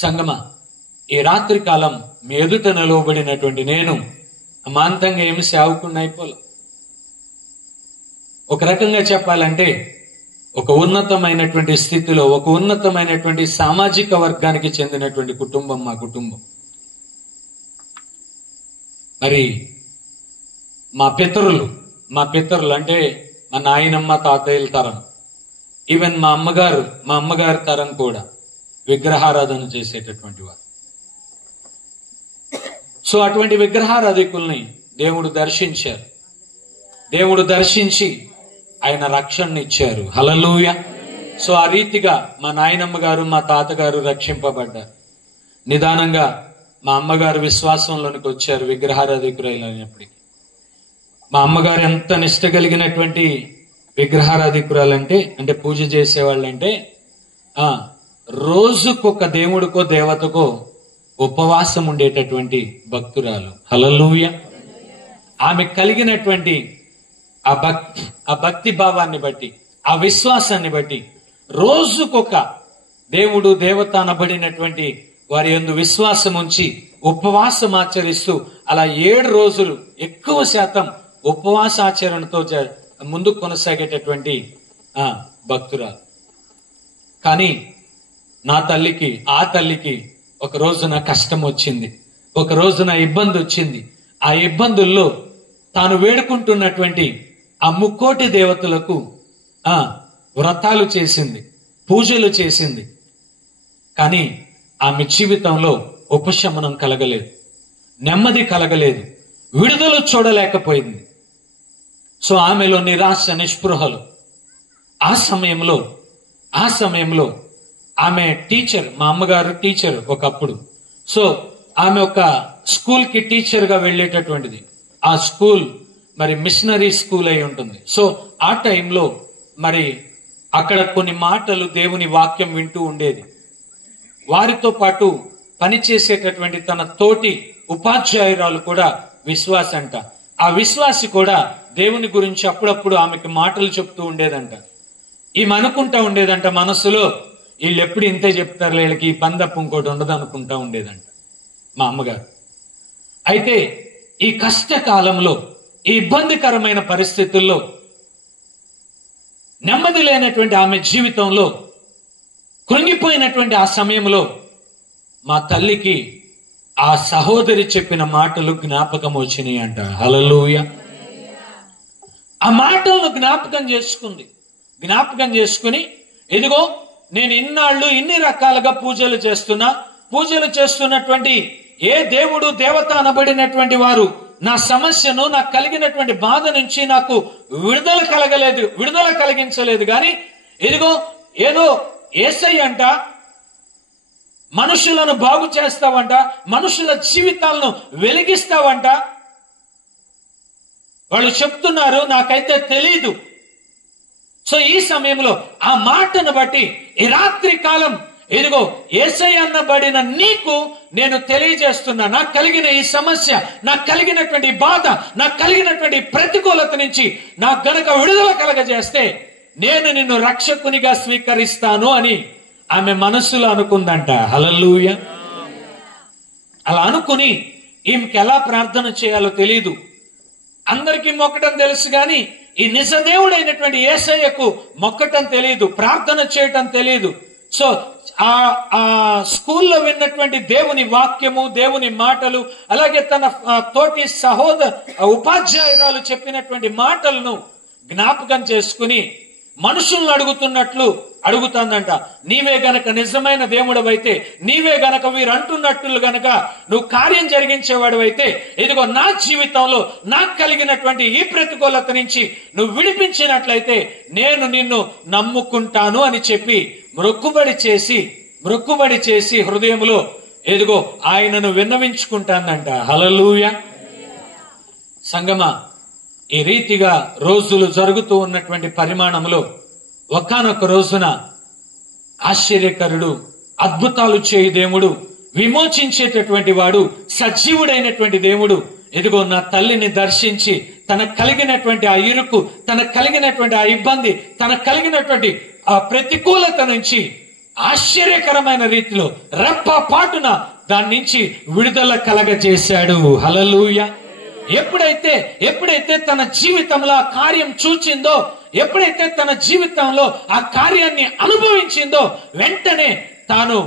సంగమా, ఈ రాత్రి కాలం మీ ఎదుట నిలవబడినటువంటి నేను అమాంతంగా ఏమి సేవకుడిని అయిపోలే. ఒక రకంగా చెప్పాలంటే ఒక ఉన్నతమైనటువంటి స్థితిలో, ఒక ఉన్నతమైనటువంటి సామాజిక వర్గానికి చెందినటువంటి కుటుంబం మా కుటుంబం. మరి మా పితరులు అంటే మా నాయనమ్మ తాతయ్యల తరం, ఈవెన్ మా అమ్మగారి తరం కూడా విగ్రహారాధన చేసేటటువంటి వారు. సో అటువంటి విగ్రహారాధికుల్ని దేవుడు దర్శించి ఆయన రక్షణ ఇచ్చారు. హల్లెలూయా. సో ఆ రీతిగా మా నాయనమ్మ గారు, మా తాతగారు రక్షింపబడ్డారు. నిదానంగా మా అమ్మగారు విశ్వాసంలోనికి వచ్చారు విగ్రహారాధికురైనప్పటికీ. మా అమ్మగారు ఎంత నిష్ట కలిగినటువంటి విగ్రహారాధికురాలంటే, అంటే పూజ చేసేవాళ్ళంటే రోజుకొక దేవుడికో దేవతకో ఉపవాసం ఉండేటటువంటి భక్తురాలు. హల్లెలూయా. ఆమె కలిగినటువంటి ఆ భక్తి భావాన్ని బట్టి, ఆ విశ్వాసాన్ని బట్టి రోజుకొక దేవుడు దేవత అనబడినటువంటి వారి యందు విశ్వాసం ఉంచి ఉపవాసం ఆచరిస్తూ అలా 7 రోజులు ఎక్కువ శాతం ఉపవాసాచరణతో ముందుకు కొనసాగేటటువంటి భక్తురాలు. కానీ ఆ తల్లికి ఒక రోజున కష్టం వచ్చింది, ఒక రోజున ఇబ్బంది వచ్చింది. ఆ ఇబ్బందుల్లో తాను వేడుకుంటున్నటువంటి ఆ ముక్కోటి దేవతలకు వ్రతాలు చేసింది, పూజలు చేసింది. కానీ ఆమె జీవితంలో ఉపశమనం కలగలేదు, నెమ్మది కలగలేదు, విడుదల చూడలేకపోయింది. సో ఆమెలో నిరాశ, నిస్పృహలు. ఆ సమయంలో ఆమె టీచర్, మా అమ్మగారు టీచర్ ఒకప్పుడు. సో ఆమె ఒక స్కూల్కి టీచర్గా వెళ్ళేటటువంటిది. ఆ స్కూల్ మరి మిషనరీ స్కూల్ అయి ఉంటుంది. సో ఆ టైంలో మరి అక్కడ కొన్ని మాటలు, దేవుని వాక్యం వింటూ ఉండేది. వారితో పాటు పనిచేసేటటువంటి తన తోటి ఉపాధ్యాయురాలు కూడా విశ్వాస అంట. ఆ విశ్వాసి కూడా దేవుని గురించి అప్పుడప్పుడు ఆమెకి మాటలు చెప్తూ ఉండేదంట. ఈమె అనుకుంటా ఉండేదంట మనసులో, వీళ్ళు ఎప్పుడు ఇంతే చెప్తారు, వీళ్ళకి ఈ పని తప్ప ఇంకోటి ఉండదు అనుకుంటా ఉండేదంట మా అమ్మగారు. అయితే ఈ కష్టకాలంలో, ఈ ఇబ్బందికరమైన పరిస్థితుల్లో, నెమ్మది లేనటువంటి ఆమె జీవితంలో, కృంగిపోయినటువంటి ఆ సమయంలో మా తల్లికి ఆ సహోదరి చెప్పిన మాటలు జ్ఞాపకం వచ్చినాయి అంట. హల్లెలూయా. ఆ మాటలను జ్ఞాపకం చేసుకుని ఇదిగో నేను ఇన్నాళ్ళు ఇన్ని రకాలుగా పూజలు చేస్తున్నటువంటి ఏ దేవుడు దేవత అనబడినటువంటి వారు నా సమస్యను, నాకు కలిగినటువంటి బాధ నుంచి నాకు విడుదల కలిగించలేదు. కానీ ఇదిగో ఏదో యేసయ్య అంట మనుషులను బాగు చేస్తావంట, మనుషుల జీవితాలను వెలిగిస్తావంట, వాళ్ళు చెప్తున్నారు, నాకైతే తెలీదు. సో ఈ సమయంలో ఆ మాటను బట్టి ఈ రాత్రి కాలం ఇదిగో యేసయ్య అన్నబడిన నీకు నేను తెలియజేస్తున్నా, నాకు కలిగిన ఈ సమస్య, నాకు కలిగినటువంటి బాధ, నాకు కలిగినటువంటి ప్రతికూలత నుంచి నాకు గనక విడుదల కలగజేస్తే నేను నిన్ను రక్షకునిగా స్వీకరిస్తాను అని ఆమె మనస్సులో అనుకుందంట. హల్లెలూయా. అలా అనుకుని ఈమెకి ఎలా ప్రార్థన చేయాలో తెలియదు. అందరికీ మొక్కటం తెలుసు కానీ ఈ నిజదేవుడైనటువంటి యేసయ్యకు మొక్కటం తెలియదు, ప్రార్థన చేయటం తెలియదు. సో ఆ స్కూల్లో విన్నటువంటి దేవుని వాక్యము, దేవుని మాటలు, అలాగే తన తోటి ఉపాధ్యాయురాలు చెప్పినటువంటి మాటలను జ్ఞాపకం చేసుకుని మనుషులను అడుగుతుందంట. నీవే గనక నిజమైన దేవుడవైతే, నీవే గనక వీరు అంటున్నట్లు గనక నువ్వు కార్యం జరిగించేవాడు అయితే, ఇదిగో నా జీవితంలో నాకు కలిగినటువంటి ఈ ప్రతికూలత నుంచి నువ్వు విడిపించినట్లయితే నేను నిన్ను నమ్ముకుంటాను అని చెప్పి మొక్కుబడి చేసి హృదయంలో ఎదుగో ఆయనను విన్నవించుకుంటానంట. హల్లెలూయా. సంగమా, ఈ రీతిగా రోజులు జరుగుతూ ఉన్నటువంటి పరిమాణంలో ఒకానొక రోజున ఆశ్చర్యకరుడు, అద్భుతాలు చేయు దేవుడు, విమోచించేటటువంటి వాడు, సజీవుడైనటువంటి దేవుడు ఇదిగో నా తల్లిని దర్శించి తనకు కలిగినటువంటి ఆ ఇరుకు, తనకు కలిగినటువంటి ఆ ఇబ్బంది, తనకు కలిగినటువంటి ఆ ప్రతికూలత నుంచి ఆశ్చర్యకరమైన రీతిలో రెప్పపాటున దాని నుంచి విడుదల కలగజేశాడు. హల్లెలూయా. ఎప్పుడైతే తన జీవితంలో ఆ కార్యం చూచిందో, ఎప్పుడైతే తన జీవితంలో ఆ కార్యాన్ని అనుభవించిందో, వెంటనే తాను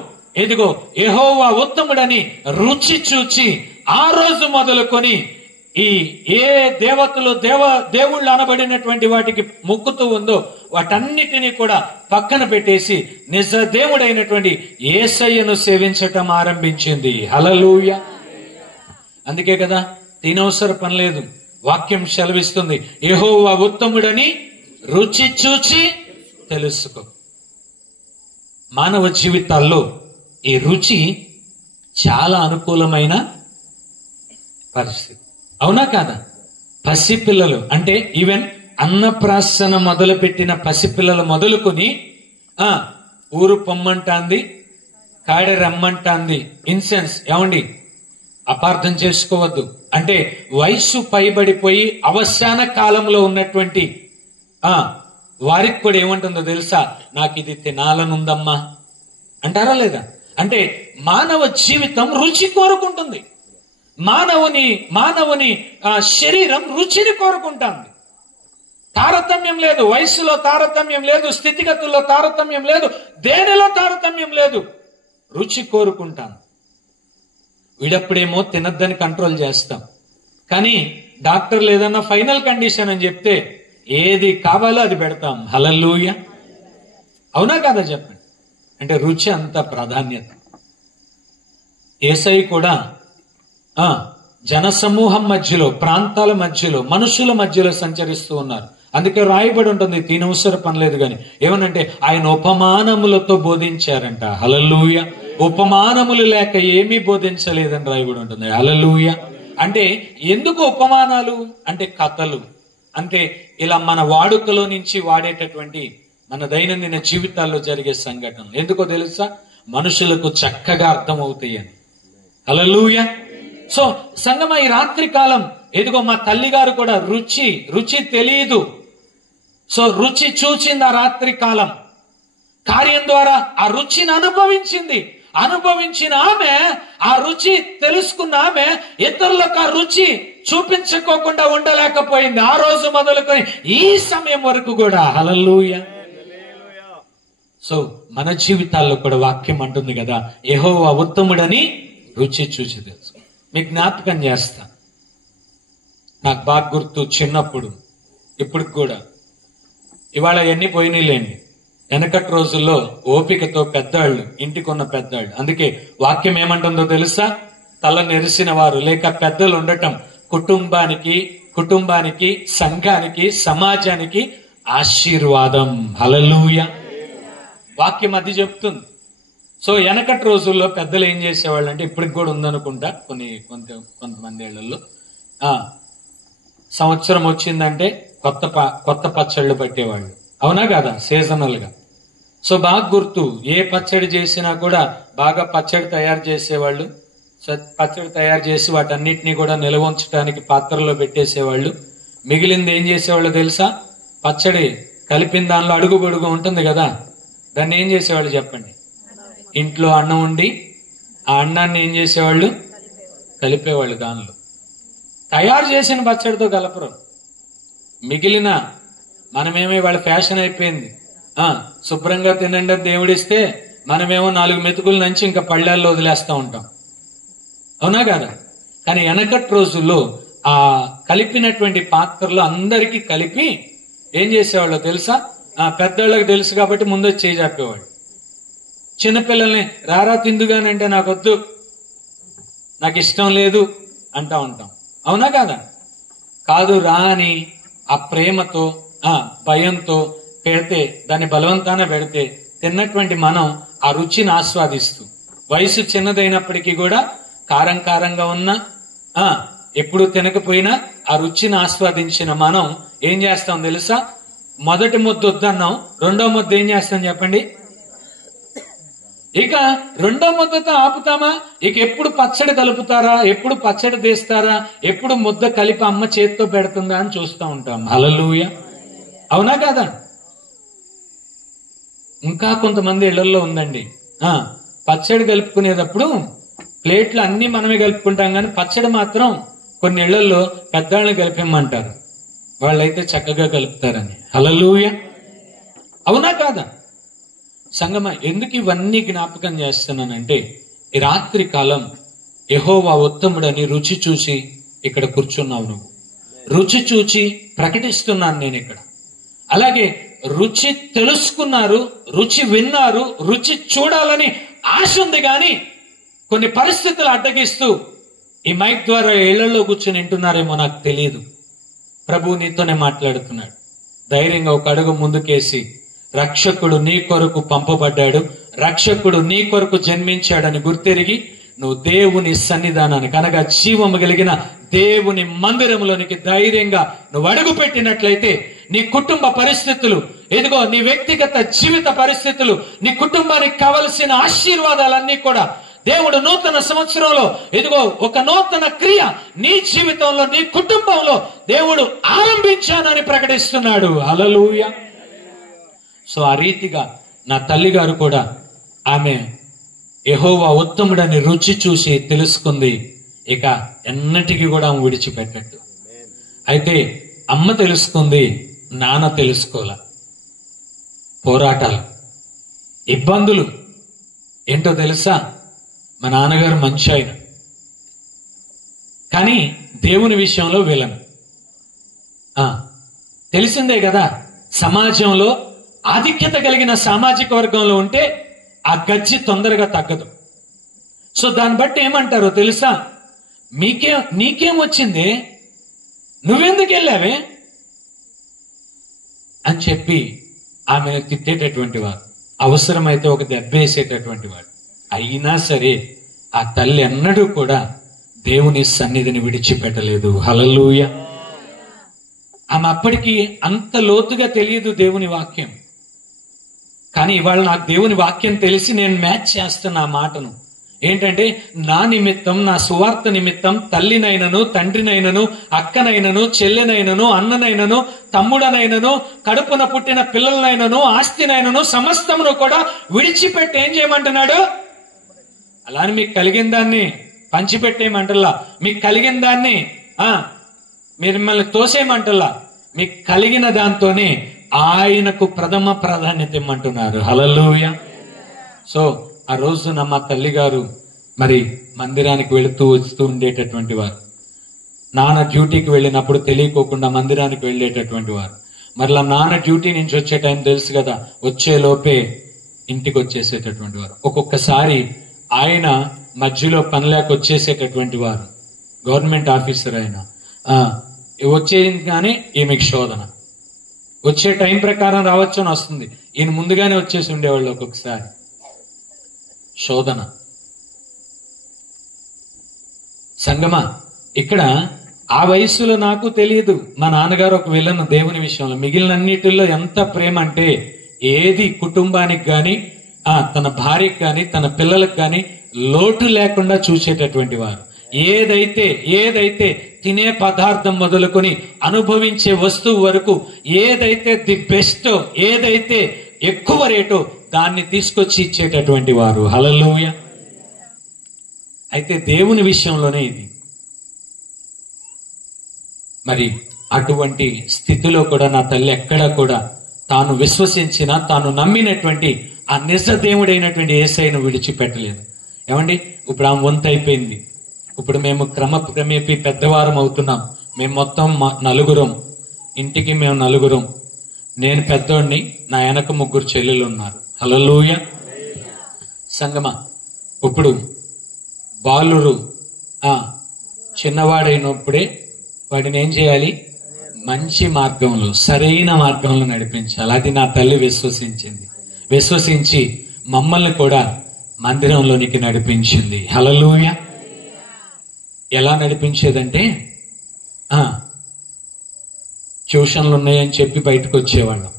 ఎదిగో యెహోవా ఉత్తముడని రుచి చూచి ఆ రోజు మొదలుకొని ఈ ఏ దేవతలు దేవుళ్ళు అనబడినటువంటి వాటికి మొక్కుతూ ఉందో వాటన్నిటినీ కూడా పక్కన పెట్టేసి నిజ దేవుడైనటువంటి యేసయ్యను సేవించటం ఆరంభించింది. హల్లెలూయా. అందుకే కదా తినవసర పని లేదు, వాక్యం సెలవిస్తుంది, యెహోవా ఉత్తముడని రుచి చూచి తెలుసుకో. మానవ జీవితాల్లో ఈ రుచి చాలా అనుకూలమైన పరిస్థితి, అవునా కాదా? పసిపిల్లలు అంటే ఈవెన్ అన్నప్రాసన మొదలు పెట్టిన పసిపిల్లలు మొదలుకొని ఊరు పొమ్మంటాంది, కాడ రమ్మంటాంది. ఇన్సెన్స్ ఏమండి, అపార్థం చేసుకోవద్దు. అంటే వయస్సు పైబడిపోయి అవసాన కాలంలో ఉన్నటువంటి వారికి కూడా ఏమంటుందో తెలుసా? నాకు ఇది తినాలనుందమ్మా అంటారా లేదా? అంటే మానవ జీవితం రుచి కోరుకుంటుంది. మానవుని శరీరం రుచిని కోరుకుంటుంది. తారతమ్యం లేదు, వయస్సులో తారతమ్యం లేదు, స్థితిగతుల్లో తారతమ్యం లేదు, దేనిలో తారతమ్యం లేదు, రుచి కోరుకుంటాను. వీడప్పుడేమో తినద్దని కంట్రోల్ చేస్తాం, కానీ డాక్టర్లు ఏదన్నా ఫైనల్ కండిషన్ అని చెప్తే ఏది కావాలో అది పెడతాం. హల్లెలూయా. అవునా కదా చెప్పండి? అంటే రుచి అంత ప్రాధాన్యత. యేసయ్య కూడా జనసమూహం మధ్యలో, ప్రాంతాల మధ్యలో, మనుషుల మధ్యలో సంచరిస్తూ ఉన్నారు. అందుకే రాయబడి ఉంటుంది, తినవసర పనిలేదు కానీ ఏమనంటే ఆయన ఉపమానములతో బోధించారంట. హల్లెలూయా. ఉపమానములు లేక ఏమీ బోధించలేదని రాయబడి ఉంటుంది. హల్లెలూయా. అంటే ఎందుకు ఉపమానాలు అంటే కథలు, అంటే ఇలా మన వాడుకలో నుంచి వాడేటటువంటి మన దైనందిన జీవితాల్లో జరిగే సంఘటనలు. ఎందుకో తెలుసా? మనుషులకు చక్కగా అర్థమవుతాయని. హల్లెలూయా. సో సంగమా, ఈ రాత్రి కాలం ఎదుగో మా తల్లిగారు కూడా రుచి తెలియదు. సో రుచి చూచింది ఆ రాత్రి కాలం కార్యం ద్వారా, ఆ రుచిని అనుభవించిన ఆమె, ఆ రుచి తెలుసుకున్న ఆమె ఇతరులకు ఆ రుచి చూపించుకోకుండా ఉండలేకపోయింది. ఆ రోజు మొదలుకొని ఈ సమయం వరకు కూడా. హల్లెలూయా. సో మన జీవితాల్లో కూడా వాక్యం అంటుంది కదా, యెహోవా ఉత్తముడని రుచి చూచి తెలుసు. మీకు జ్ఞాపకం చేస్తా, నాకు బాగా గుర్తు, చిన్నప్పుడు ఇప్పటికి కూడా, ఇవాళ ఎన్ని పోయినాయిలేండి, వెనకటి రోజుల్లో ఓపికతో పెద్దాళ్ళు, ఇంటికున్న పెద్దాళ్ళు. అందుకే వాక్యం ఏమంటుందో తెలుసా? తల నెరిసిన వారు లేక పెద్దలు ఉండటం కుటుంబానికి సంఘానికి సమాజానికి ఆశీర్వాదం. హల్లెలూయా. వాక్యం అది చెప్తుంది. సో వెనకటి రోజుల్లో పెద్దలు ఏం చేసేవాళ్ళు అంటే, ఇప్పటికి కూడా ఉందనుకుంటా కొంతమంది ఏళ్లలో, సంవత్సరం వచ్చిందంటే కొత్త పచ్చళ్ళు పెట్టేవాళ్ళు. అవునా కదా? సీజనల్ గా. సో బాగా గుర్తు, ఏ పచ్చడి చేసినా కూడా బాగా పచ్చడి తయారు చేసేవాళ్ళు. పచ్చడి తయారు చేసి వాటన్నిటినీ కూడా నిల్వ ఉంచడానికి పాత్రలో పెట్టేసేవాళ్ళు. మిగిలింది ఏం చేసేవాళ్ళు తెలుసా? పచ్చడి కలిపిన దానిలో అడుగు ఉంటుంది కదా, దాన్ని ఏం చేసేవాళ్ళు చెప్పండి? ఇంట్లో అన్నం ఉండి ఆ అన్నాన్ని ఏం చేసేవాళ్ళు? కలిపేవాళ్ళు. దానిలో తయారు చేసిన పచ్చడితో కలపరు. మిగిలిన మనమేమో వాళ్ళ ఫ్యాషన్ అయిపోయింది, శుభ్రంగా తినండి దేవుడిస్తే మనమేమో 4 మెతుకుల నుంచి ఇంకా పళ్ళాల్లో వదిలేస్తా ఉంటాం. అవునా కదా? కానీ వెనకటి రోజుల్లో ఆ కలిపినటువంటి పాత్రలో అందరికీ కలిపి ఏం చేసేవాళ్ళో తెలుసా? పెద్దవాళ్ళకి తెలుసు కాబట్టి ముందు చేయి చెప్పేవాళ్ళు. చిన్నపిల్లల్ని రారా తిందుగానంటే నాకొద్దు, నాకు ఇష్టం లేదు అంటా ఉంటాం. అవునా కాదా? కాదు, రా అని ఆ ప్రేమతో భయంతో పెడితే, దాన్ని బలవంతాన పెడితే తిన్నటువంటి మనం ఆ రుచిని ఆస్వాదిస్తూ, వయసు చిన్నదైనప్పటికీ కూడా కారంగా ఉన్నా ఎప్పుడు తినకపోయినా ఆ రుచిని ఆస్వాదించిన మనం ఏం చేస్తాం తెలుసా? మొదటి ముద్ద వద్దన్నాం, రెండో ముద్ద ఏం చేస్తాం చెప్పండి? ఇక రెండో ముద్దతో ఆపుతామా? ఇక ఎప్పుడు పచ్చడి కలుపుతారా, ఎప్పుడు పచ్చడి తీస్తారా, ఎప్పుడు ముద్ద కలిపి అమ్మ చేతితో పెడుతుందా అని చూస్తూ ఉంటాం. హల్లెలూయా. అవునా కదా? ఇంకా కొంతమంది ఇళ్లలో ఉందండి, పచ్చడి కలుపుకునేటప్పుడు ప్లేట్లు అన్ని మనమే కలుపుకుంటాం, కానీ పచ్చడి మాత్రం కొన్ని ఇళ్లలో పెద్దవాళ్ళని కలిపేమంటారు. వాళ్ళైతే చక్కగా కలుపుతారని. హల్లెలూయా. అవునా కాదా? సంగమా, ఎందుకు ఇవన్నీ జ్ఞాపకం చేస్తున్నానంటే, ఈ రాత్రి కాలం యెహోవా ఉత్తముడని రుచి చూసి ఇక్కడ కూర్చున్నావు నువ్వు. రుచి చూచి ప్రకటిస్తున్నాను నేను ఇక్కడ. అలాగే రుచి తెలుసుకున్నారు, రుచి విన్నారు, రుచి చూడాలని ఆశ ఉంది, కానీ కొన్ని పరిస్థితులు అడ్డగిస్తూ ఈ మైక్ ద్వారా ఇళ్లలో కూర్చొని వింటున్నారేమో నాకు తెలియదు. ప్రభు నీతోనే మాట్లాడుతున్నాడు. ధైర్యంగా ఒక అడుగు ముందుకేసి, రక్షకుడు నీ కొరకు పంపబడ్డాడు, రక్షకుడు నీ కొరకు జన్మించాడని గుర్తెరిగి నువ్వు దేవుని సన్నిధానానికి అనగా జీవము కలిగిన దేవుని మందిరంలోనికి ధైర్యంగా నువ్వు అడుగు పెట్టినట్లయితే నీ కుటుంబ పరిస్థితులు, ఇదిగో నీ వ్యక్తిగత జీవిత పరిస్థితులు, నీ కుటుంబానికి కావలసిన ఆశీర్వాదాలన్నీ కూడా దేవుడు నూతన సంవత్సరంలో ఇదిగో ఒక నూతన క్రియ నీ జీవితంలో, నీ కుటుంబంలో దేవుడు ఆరంభించానని ప్రకటిస్తున్నాడు. హల్లెలూయా. సో ఆ రీతిగా నా తల్లి గారు కూడా ఆమె యెహోవా ఉత్తముడని రుచి చూసి తెలుసుకుంది. ఇక ఎన్నటికీ కూడా ఆమె విడిచిపెట్టట్టు. అయితే అమ్మ తెలుసుకుంది, నాన్న తెలుసుకోలే. పోరాటాలు, ఇబ్బందులు ఏంటో తెలుసా? మా నాన్నగారు మంచి ఆయన, కానీ దేవుని విషయంలో విలను. తెలిసిందే కదా, సమాజంలో ఆధిక్యత కలిగిన సామాజిక వర్గంలో ఉంటే ఆ గజ్జి తొందరగా తగ్గదు. సో దాన్ని బట్టి ఏమంటారో తెలుసా? నీకేం వచ్చింది, నువ్వెందుకు వెళ్ళావే అని చెప్పి ఆమెను తిట్టేటటువంటి వారు, అవసరమైతే ఒక దెబ్బేసేటటువంటి వాడు. అయినా సరే ఆ తల్లి ఎన్నడూ కూడా దేవుని సన్నిధిని విడిచిపెట్టలేదు. హల్లెలూయా. ఆమె అప్పటికి అంత లోతుగా తెలియదు దేవుని వాక్యం, కానీ ఇవాళ నాకు దేవుని వాక్యం తెలిసి నేను మ్యాచ్ చేస్తున్న ఆ మాటను ఏంటంటే, నా నిమిత్తం, నా సువార్త నిమిత్తం తల్లినైనను, తండ్రినైనను, అక్కనైనను, చెల్లెనైనను, అన్ననైనను, తమ్ముడనైనను, కడుపున పుట్టిన పిల్లలనైనను, ఆస్తినైనను సమస్తమును కూడా విడిచిపెట్టి ఏం చేయమంటున్నాడు? అలానే మీకు కలిగిన దాన్ని పంచిపెట్టేయమంటల్లా, మీకు కలిగిన దాన్ని మిమ్మల్ని తోసేయమంటల్లా, మీకు కలిగిన దాంతోనే ఆయనకు ప్రథమ ప్రాధాన్యత ఇమ్మంటున్నారు. హల్లెలూయా. సో ఆ రోజున మా తల్లి గారు మరి మందిరానికి వెళుతూ వస్తూ ఉండేటటువంటి వారు. నాన్న డ్యూటీకి వెళ్ళినప్పుడు తెలియకోకుండా మందిరానికి వెళ్ళేటటువంటి వారు. మరలా నాన్న డ్యూటీ నుంచి వచ్చే టైం తెలుసు కదా, వచ్చే లోపే ఇంటికి వచ్చేసేటటువంటి వారు. ఒక్కొక్కసారి ఆయన మధ్యలో పని లేక వచ్చేసేటటువంటి వారు. గవర్నమెంట్ ఆఫీసర్ ఆయన. వచ్చేది కానీ ఈమెకి శోధన. వచ్చే టైం ప్రకారం రావచ్చు అని వస్తుంది, ఈయన ముందుగానే వచ్చేసి ఉండేవాళ్ళు. ఒక్కొక్కసారి శోధన. సంగమా, ఇక్కడ ఆ వయసులో నాకు తెలియదు మా నాన్నగారు ఒక విలను దేవుని విషయంలో. మిగిలినన్నిటిలో ఎంత ప్రేమ అంటే, ఏది కుటుంబానికి గాని తన భార్యకి గాని తన పిల్లలకు గాని లోటు లేకుండా చూసేటటువంటి వారు. ఏదైతే తినే పదార్థం మొదలుకొని అనుభవించే వస్తువు వరకు ఏదైతే ది బెస్ట్, ఏదైతే ఎక్కువ రేటో దాన్ని తీసుకొచ్చి ఇచ్చేటటువంటి వారు. హల్లెలూయా. అయితే దేవుని విషయంలోనే ఇది. మరి అటువంటి స్థితిలో కూడా నా తల్లి ఎక్కడా కూడా తాను విశ్వసించిన, తాను నమ్మినటువంటి ఆ నిజ దేవుడైనటువంటి యేసయ్యను విడిచిపెట్టలేదు. ఏమండి, ఇప్పుడు ఆమె వంతు అయిపోయింది. ఇప్పుడు మేము క్రమేపీ పెద్దవారం అవుతున్నాం. మేము మొత్తం నలుగురం, ఇంటికి మేము నలుగురం. నేను పెద్దోడిని, నా వెనక ముగ్గురు చెల్లెలు ఉన్నారు. హల్లెలూయా. సంగమా, ఇప్పుడు బాలురు చిన్నవాడైనప్పుడే వాడిని ఏం చేయాలి? మంచి మార్గంలో, సరైన మార్గంలో నడిపించాలి. అది నా తల్లి విశ్వసించి మమ్మల్ని కూడా మందిరంలోనికి నడిపించింది. హల్లెలూయా. ఎలా నడిపించేదంటే, ట్యూషన్లు ఉన్నాయని చెప్పి బయటకు వచ్చేవాళ్ళం,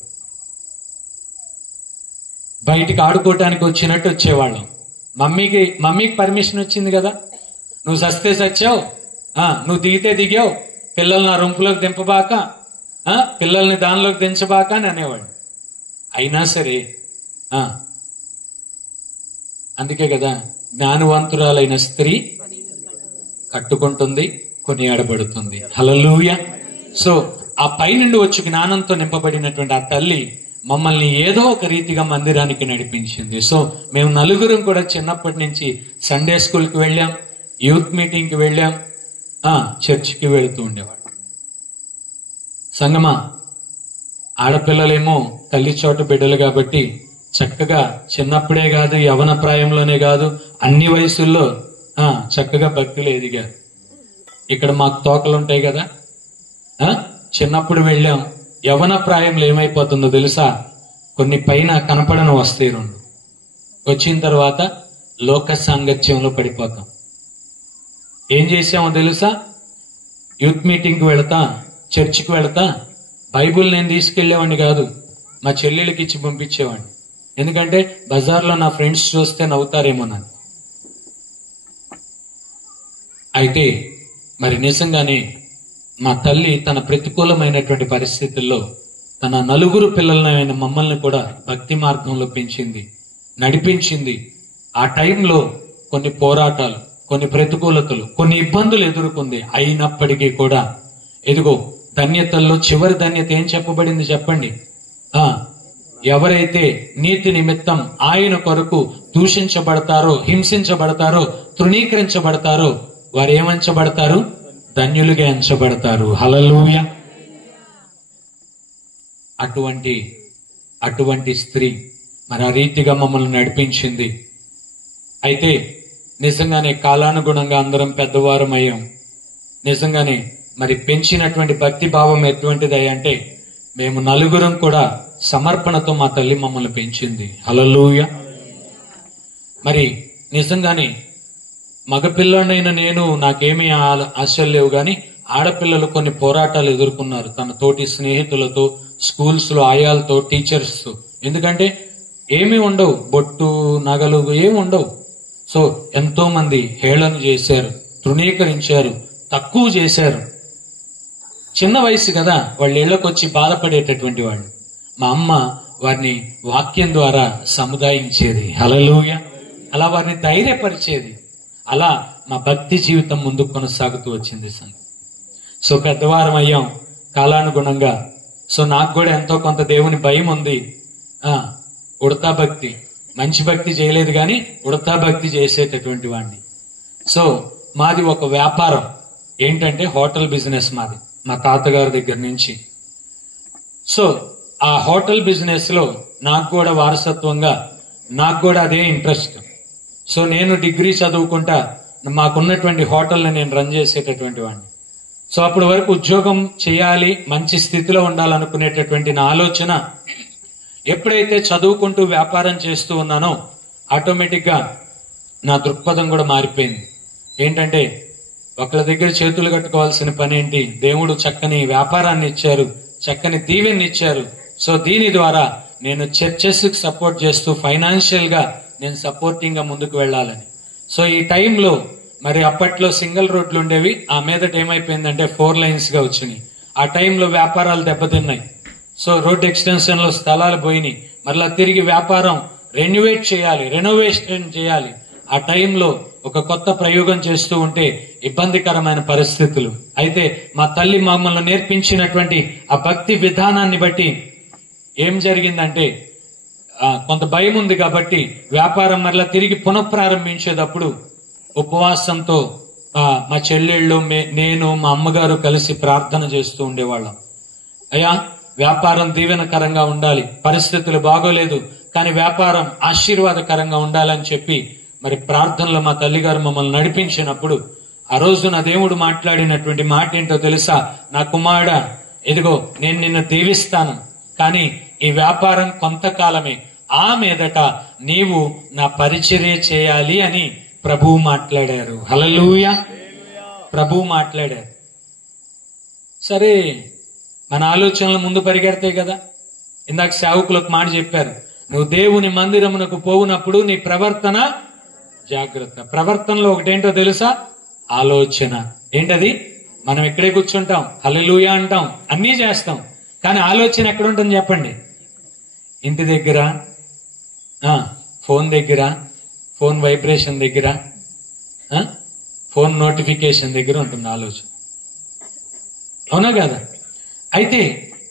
బయటికి ఆడుకోవటానికి వచ్చినట్టు వచ్చేవాళ్ళం. మమ్మీకి పర్మిషన్ వచ్చింది కదా, నువ్వు సస్తే సచ్చావు, నువ్వు దిగితే దిగావు, పిల్లల్ని నా రొంపులోకి దింపబాక, పిల్లల్ని దానిలోకి దించబాక అని అనేవాడు. అయినా సరే అందుకే కదా జ్ఞానవంతురాలైన స్త్రీ కట్టుకుంటుంది, కొనియాడబడుతుంది. హల్లెలూయా. సో ఆ పైనుండి వచ్చి జ్ఞానంతో నింపబడినటువంటి ఆ తల్లి మమ్మల్ని ఏదో ఒక రీతిగా మందిరానికి నడిపించింది. సో మేము నలుగురం కూడా చిన్నప్పటి నుంచి సండే స్కూల్కి వెళ్ళాం, యూత్ మీటింగ్కి వెళ్ళాం, చర్చికి వెళుతూ ఉండేవాడు. సంగమా, ఆడపిల్లలేమో తల్లి చోట బిడ్డలు కాబట్టి చక్కగా చిన్నప్పుడే కాదు, యవన ప్రాయంలోనే కాదు, అన్ని వయసుల్లో చక్కగా భక్తులు ఎదిగారు. ఇక్కడ మాకు తోకలు ఉంటాయి కదా, చిన్నప్పుడు వెళ్ళాం, యవన ప్రాయంలో ఏమైపోతుందో తెలుసా? కొన్ని పైన కనపడను వస్తాయి, 2 వచ్చిన తర్వాత లోక సాంగత్యంలో పడిపోతాం. ఏం చేసామో తెలుసా? యూత్ మీటింగ్కి వెళతా, చర్చికి వెళతా, బైబుల్ నేను తీసుకెళ్లేవాడిని కాదు, మా చెల్లెళ్ళకి ఇచ్చి పంపించేవాడిని. ఎందుకంటే బజార్లో నా ఫ్రెండ్స్ చూస్తే నవ్వుతారేమోనని. అయితే మరి నిజంగానే మా తల్లి తన ప్రతికూలమైనటువంటి పరిస్థితుల్లో తన 4 పిల్లలైన మమ్మల్ని కూడా భక్తి మార్గంలో పెంచింది, నడిపించింది. ఆ టైంలో కొన్ని పోరాటాలు, కొన్ని ప్రతికూలతలు, కొన్ని ఇబ్బందులు ఎదుర్కొంది. అయినప్పటికీ కూడా ఎదుగో ధన్యతల్లో చివరి ధన్యత ఏం చెప్పబడింది చెప్పండి? ఎవరైతే నీతి నిమిత్తం ఆయన కొరకు దూషించబడతారో, హింసించబడతారో, తృణీకరించబడతారో వారు ఏమంచబడతారు? ధన్యులుగా ఎంచబడతారు. హల్లెలూయా. అటువంటి స్త్రీ మరి ఆ రీతిగా మమ్మల్ని నడిపించింది. అయితే నిజంగానే కాలానుగుణంగా అందరం పెద్దవారం అయ్యాం. నిజంగానే మరి పెంచినటువంటి భక్తి భావం ఎటువంటిది అంటే మేము 4 కూడా సమర్పణతో మా తల్లి మమ్మల్ని పెంచింది. హల్లెలూయా. మరి నిజంగానే మగపిల్లనైన నేను నాకేమీ ఆశలు లేవు, గాని ఆడపిల్లలు కొన్ని పోరాటాలు ఎదుర్కొన్నారు తన తోటి స్నేహితులతో, స్కూల్స్ లో ఆయాలతో, టీచర్స్ తో. ఎందుకంటే ఏమీ ఉండవు, బొట్టు నగలు ఏమి ఉండవు. సో ఎంతో మంది హేళన చేశారు, తృణీకరించారు, తక్కువ చేశారు. చిన్న వయసు కదా, వాళ్ళ ఇళ్లకు వచ్చి బాధపడేటటువంటి వాళ్ళు. మా అమ్మ వారిని వాక్యం ద్వారా సముదాయించేది. హల్లెలూయా. అలా వారిని ధైర్యపరిచేది. అలా మా భక్తి జీవితం ముందుకు కొనసాగుతూ వచ్చింది. సో పెద్దవారం అయ్యాం కాలానుగుణంగా. సో నాకు కూడా ఎంతో కొంత దేవుని భయం ఉంది. ఉడతా భక్తి, మంచి భక్తి చేయలేదు కానీ ఉడతా భక్తి చేసేటటువంటి వాడిని. సో మాది ఒక వ్యాపారం. ఏంటంటే హోటల్ బిజినెస్ మాది, మా తాతగారి దగ్గర నుంచి. సో ఆ హోటల్ బిజినెస్ లో నాకు కూడా వారసత్వంగా నాకు కూడా అదే ఇంట్రెస్ట్. సో నేను డిగ్రీ చదువుకుంటా మాకున్నటువంటి హోటల్ని నేను రన్ చేసేటటువంటి వాడిని. సో అప్పటి వరకు ఉద్యోగం చేయాలి, మంచి స్థితిలో ఉండాలనుకునేటటువంటి నా ఆలోచన ఎప్పుడైతే చదువుకుంటూ వ్యాపారం చేస్తూ ఉన్నానో ఆటోమేటిక్ గా నా దృక్పథం కూడా మారిపోయింది. ఏంటంటే ఒకళ్ళ దగ్గర చేతులు కట్టుకోవాల్సిన పని ఏంటి? దేవుడు చక్కని వ్యాపారాన్ని ఇచ్చారు, చక్కని దీవెన్ని ఇచ్చారు. సో దీని ద్వారా నేను చర్చెస్ కి సపోర్ట్ చేస్తూ ఫైనాన్షియల్ గా నేను సపోర్టింగ్ గా ముందుకు వెళ్లాలని. సో ఈ టైంలో మరి అప్పట్లో సింగిల్ రోడ్లు ఉండేవి, ఆ మీదట ఏమైపోయిందంటే 4 లైన్స్ గా వచ్చినాయి. ఆ టైంలో వ్యాపారాలు దెబ్బతిన్నాయి. సో రోడ్ ఎక్స్టెన్షన్ లో స్థలాలు పోయినాయి. మరలా తిరిగి వ్యాపారం రెనోవేషన్ చేయాలి. ఆ టైంలో ఒక కొత్త ప్రయోగం చేస్తూ ఉంటే ఇబ్బందికరమైన పరిస్థితులు. అయితే మా తల్లి మమ్మల్ని నేర్పించినటువంటి ఆ భక్తి విధానాన్ని బట్టి ఏం జరిగిందంటే కొంత భయం ఉంది కాబట్టి వ్యాపారం మరలా తిరిగి పునఃప్రారంభించేటప్పుడు ఉపవాసంతో మా చెల్లెళ్ళు, నేను, మా అమ్మగారు కలిసి ప్రార్థన చేస్తూ ఉండేవాళ్ళం. అయ్యా వ్యాపారం దీవెనకరంగా ఉండాలి, పరిస్థితులు బాగోలేదు కానీ వ్యాపారం ఆశీర్వాదకరంగా ఉండాలని చెప్పి మరి ప్రార్థనలో మా తల్లిగారు మమ్మల్ని నడిపించినప్పుడు ఆ రోజు నా దేవుడు మాట్లాడినటువంటి మాట ఏంటో తెలుసా? నా కుమారుడా, ఎదిగో నేను నిన్ను దీవిస్తాను, కానీ ఈ వ్యాపారం కొంతకాలమే, ఆ మీదట నీవు నా పరిచర్య చేయాలి అని ప్రభువు మాట్లాడారు. హల్లెలూయా. ప్రభువు మాట్లాడారు. సరే, మన ఆలోచనలు ముందు పరిగెడతాయి కదా. ఇందాక సేవకులకు మాట చెప్పారు, నువ్వు దేవుని మందిరమునకు పోవునప్పుడు నీ ప్రవర్తన జాగ్రత్త. ప్రవర్తనలో ఒకటేంటో తెలుసా? ఆలోచన. ఏంటది? మనం ఇక్కడే కూర్చుంటాం, హల్లెలూయా అంటాం, అన్నీ చేస్తాం, కానీ ఆలోచన ఎక్కడ ఉంటుంది చెప్పండి? ఇంటి దగ్గర, ఫోన్ దగ్గర, ఫోన్ వైబ్రేషన్ దగ్గర, ఫోన్ నోటిఫికేషన్ దగ్గర ఉంటుంది ఆలోచన. అవునా కదా? అయితే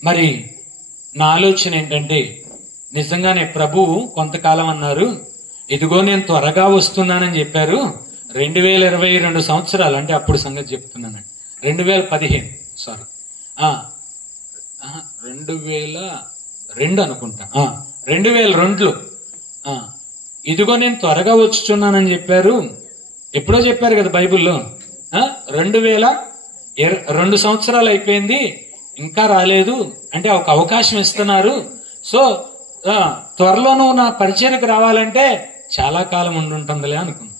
మరి నా ఆలోచన ఏంటంటే, నిజంగానే ప్రభువు కొంతకాలం అన్నారు, ఇదిగో నేను త్వరగా వస్తున్నానని చెప్పారు. 2022 సంవత్సరాలు అంటే అప్పుడు సంగతి చెప్తున్నానండి. 2015 సారీ 2002 అనుకుంటా, 2002లో ఇదిగో నేను త్వరగా వచ్చుచున్నానని చెప్పారు. ఎప్పుడో చెప్పారు కదా బైబిల్లో. 2002 సంవత్సరాలు అయిపోయింది, ఇంకా రాలేదు అంటే ఒక అవకాశం ఇస్తున్నారు. సో త్వరలో నువ్వు నా పరిచర్యకు రావాలంటే చాలా కాలం ఉండుంటుందిలే అనుకున్నా.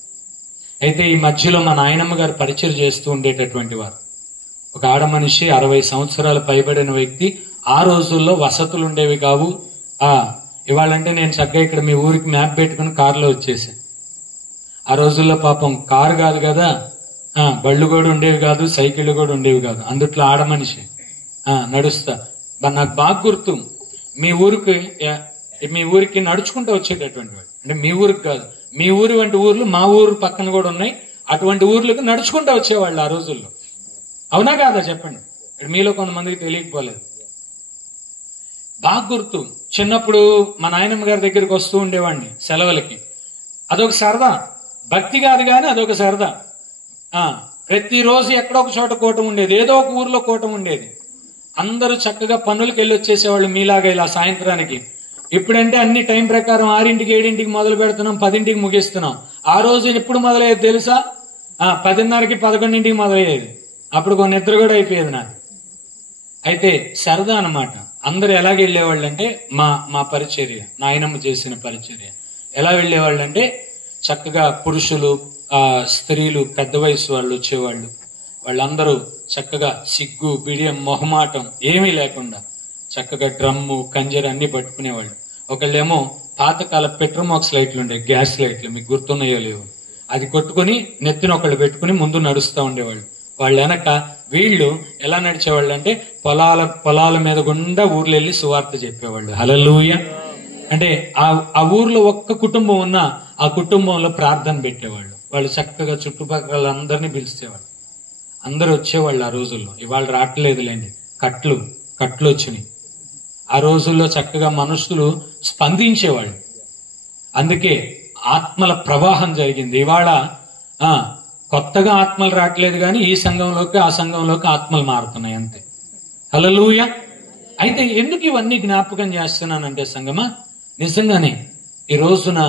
అయితే ఈ మధ్యలో మా నాయనమ్మ గారు పరిచయం చేస్తూ ఉండేటటువంటి వారు. ఒక ఆడ మనిషి 60 సంవత్సరాలు పైబడిన వ్యక్తి. ఆ రోజుల్లో వసతులు ఉండేవి కావు. ఇవాళంటే నేను చక్కగా ఇక్కడ మీ ఊరికి మ్యాప్ పెట్టుకుని కారులో వచ్చేసాను. ఆ రోజుల్లో పాపం కారు కాదు కదా, బళ్ళు కూడా ఉండేవి కాదు, సైకిళ్ళు కూడా ఉండేవి కాదు. అందుట్లో ఆడ మనిషి నడుస్తా. నాకు బాగా గుర్తు, మీ ఊరికి నడుచుకుంటూ వచ్చేటటువంటి వాడు. అంటే మీ ఊరికి కాదు, మీ ఊరి వంటి ఊర్లు మా ఊరు పక్కన కూడా ఉన్నాయి. అటువంటి ఊర్లకు నడుచుకుంటూ వచ్చేవాళ్ళు ఆ రోజుల్లో. అవునా కాదా చెప్పండి? మీలో కొంతమందికి తెలియకపోలేదు. బాగా గుర్తు, చిన్నప్పుడు మా నాయనమ్మ గారి దగ్గరికి వస్తూ ఉండేవాడిని సెలవులకి. అదొక సరదా, భక్తి కాదు కానీ అదొక సరదా. ప్రతిరోజు ఎక్కడో ఒక చోట కూటం ఉండేది, ఏదో ఒక ఊర్లో కూటం ఉండేది. అందరూ చక్కగా పనులకు వెళ్ళి వచ్చేసేవాళ్ళు మీలాగా ఇలా సాయంత్రానికి. ఇప్పుడంటే అన్ని టైం ప్రకారం 6ంటికి 7ంటికి మొదలు పెడుతున్నాం, 10ంటికి ముగిస్తున్నాం. ఆ రోజు ఎప్పుడు మొదలయ్యేది తెలుసా? 10:30కి 11ంటికి మొదలయ్యేది. అప్పుడు కొన్ని నిద్ర కూడా అయిపోయేది నాకు. అయితే సరదా అన్నమాట. అందరు ఎలాగ వెళ్ళేవాళ్ళు అంటే, మా పరిచర్య, నాయనమ్మ చేసిన పరిచర్య ఎలా వెళ్ళేవాళ్ళు అంటే, చక్కగా పురుషులు, స్త్రీలు, పెద్ద వయసు వాళ్ళు వచ్చేవాళ్ళు. వాళ్ళందరూ చక్కగా సిగ్గు, బిడియం, మొహమాటం ఏమీ లేకుండా చక్కగా డ్రమ్ము, కంజర అన్ని పట్టుకునేవాళ్ళు. ఒకళ్ళేమో పాతకాల పెట్రోమాక్స్ లైట్లు ఉండే, గ్యాస్ లైట్లు, మీకు గుర్తున్నాయో లేవు, అది కొట్టుకుని నెత్తిన ఒకళ్ళు పెట్టుకుని ముందు నడుస్తూ ఉండేవాళ్ళు. వాళ్ళు వెనక వీళ్ళు ఎలా నడిచేవాళ్ళు అంటే పొలాల మీద గుండా ఊర్లో వెళ్ళి సువార్త చెప్పేవాళ్ళు. హల్లెలూయా. అంటే ఆ ఊర్లో ఒక్క కుటుంబం ఉన్నా ఆ కుటుంబంలో ప్రార్థన పెట్టేవాళ్ళు. వాళ్ళు చక్కగా చుట్టుపక్కల అందరినీ పిలిచేవాళ్ళు. అందరూ వచ్చేవాళ్ళు ఆ రోజుల్లో. ఇవాళ రావట్లేదులేండి, కట్లు వచ్చినాయి. ఆ రోజుల్లో చక్కగా మనుషులు స్పందించేవాళ్ళు. అందుకే ఆత్మల ప్రవాహం జరిగింది. ఇవాళ కొత్తగా ఆత్మలు రావట్లేదు కానీ ఈ సంఘంలోకి ఆ సంఘంలోకి ఆత్మలు మారుతున్నాయి అంతే. హల్లెలూయా. అయితే ఎందుకు ఇవన్నీ జ్ఞాపకం చేస్తున్నానంటే సంగమా, నిజంగానే ఈ రోజున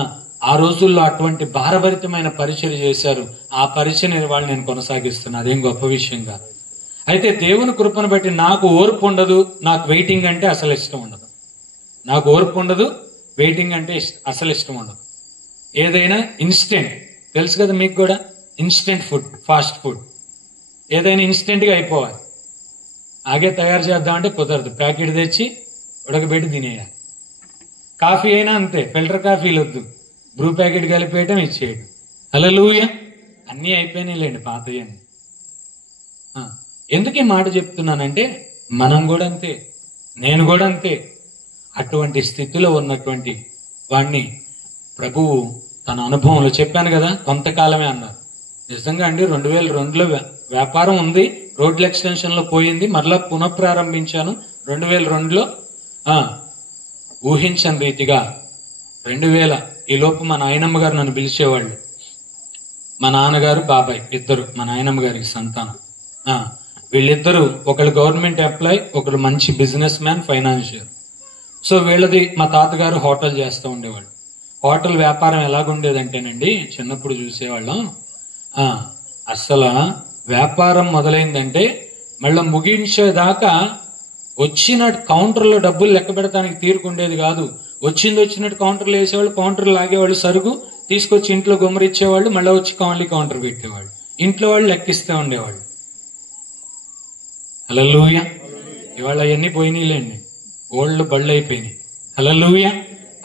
ఆ రోజుల్లో అటువంటి భారభరితమైన పరిచర్య చేశారు. ఆ పరిచర్య వాళ్ళు నేను కొనసాగిస్తున్నా, అదేం గొప్ప విషయం కాదు. అయితే దేవుని కృపను బట్టి నాకు ఓర్పు ఉండదు, నాకు వెయిటింగ్ అంటే అసలు ఇష్టం ఉండదు. నాకు ఓర్పు ఉండదు, వెయిటింగ్ అంటే అసలు ఇష్టం ఉండదు. ఏదైనా ఇన్స్టెంట్, తెలుసు కదా మీకు కూడా, ఇన్స్టెంట్ ఫుడ్, ఫాస్ట్ ఫుడ్ ఏదైనా ఇన్స్టెంట్ గా అయిపోవాలి. ఆగే తయారు చేద్దామంటే కుదరదు, ప్యాకెట్ తెచ్చి ఉడకబెట్టి తినేయాలి. కాఫీ అయినా అంతే, ఫిల్టర్ కాఫీలు వద్దు, బ్రూ ప్యాకెట్ కలిపేయటం, ఇచ్చేయడం. హల్లెలూయా. అన్నీ అయిపోయినాయిలేండి పాతయ్యని. ఎందుకు ఈ మాట చెప్తున్నానంటే, మనం కూడా అంతే, నేను కూడా అంతే. అటువంటి స్థితిలో ఉన్నటువంటి వాడిని ప్రభువు తన అనుభవంలో, చెప్పాను కదా కొంతకాలమే అన్నారు. నిజంగా అండి 2002లో వ్యాపారం ఉంది, రోడ్ల ఎక్స్టెన్షన్ లో పోయింది, మరలా పునఃప్రారంభించాను 2002లో. ఊహించని రీతిగా 2000 ఈ లోపు మా నాయనమ్మ గారు నన్ను పిలిచేవాళ్ళు. మా నాన్నగారు, బాబాయ్ ఇద్దరు మా నాయనమ్మ గారికి సంతానం. వీళ్ళిద్దరూ, ఒకళ్ళు గవర్నమెంట్ ఎంప్లాయ్, ఒకళ్ళు మంచి బిజినెస్ మ్యాన్, ఫైనాన్షియర్. సో వీళ్ళది, మా తాతగారు హోటల్ చేస్తూ ఉండేవాళ్ళు. హోటల్ వ్యాపారం ఎలాగుండేదంటేనండి, చిన్నప్పుడు చూసేవాళ్ళం, అసలు వ్యాపారం మొదలైందంటే మళ్ళీ ముగించేదాకా వచ్చిన కౌంటర్లో డబ్బులు లెక్క పెడతానికి తీరుకుండేది కాదు. వచ్చినట్టు కౌంటర్లు వేసేవాళ్ళు, కౌంటర్లు లాగేవాళ్ళు, సరుకు తీసుకొచ్చి ఇంట్లో గుమ్మరిచ్చేవాళ్ళు, మళ్ళీ వచ్చి కౌంటర్ పెట్టేవాళ్ళు. ఇంట్లో వాళ్ళు లెక్కిస్తూ ఉండేవాళ్ళు. హల్లెలూయా. ఇవాళ అవన్నీ పోయినాయిలేండి, ఓళ్ళు బళ్ళు అయిపోయినాయి. హల్లెలూయా.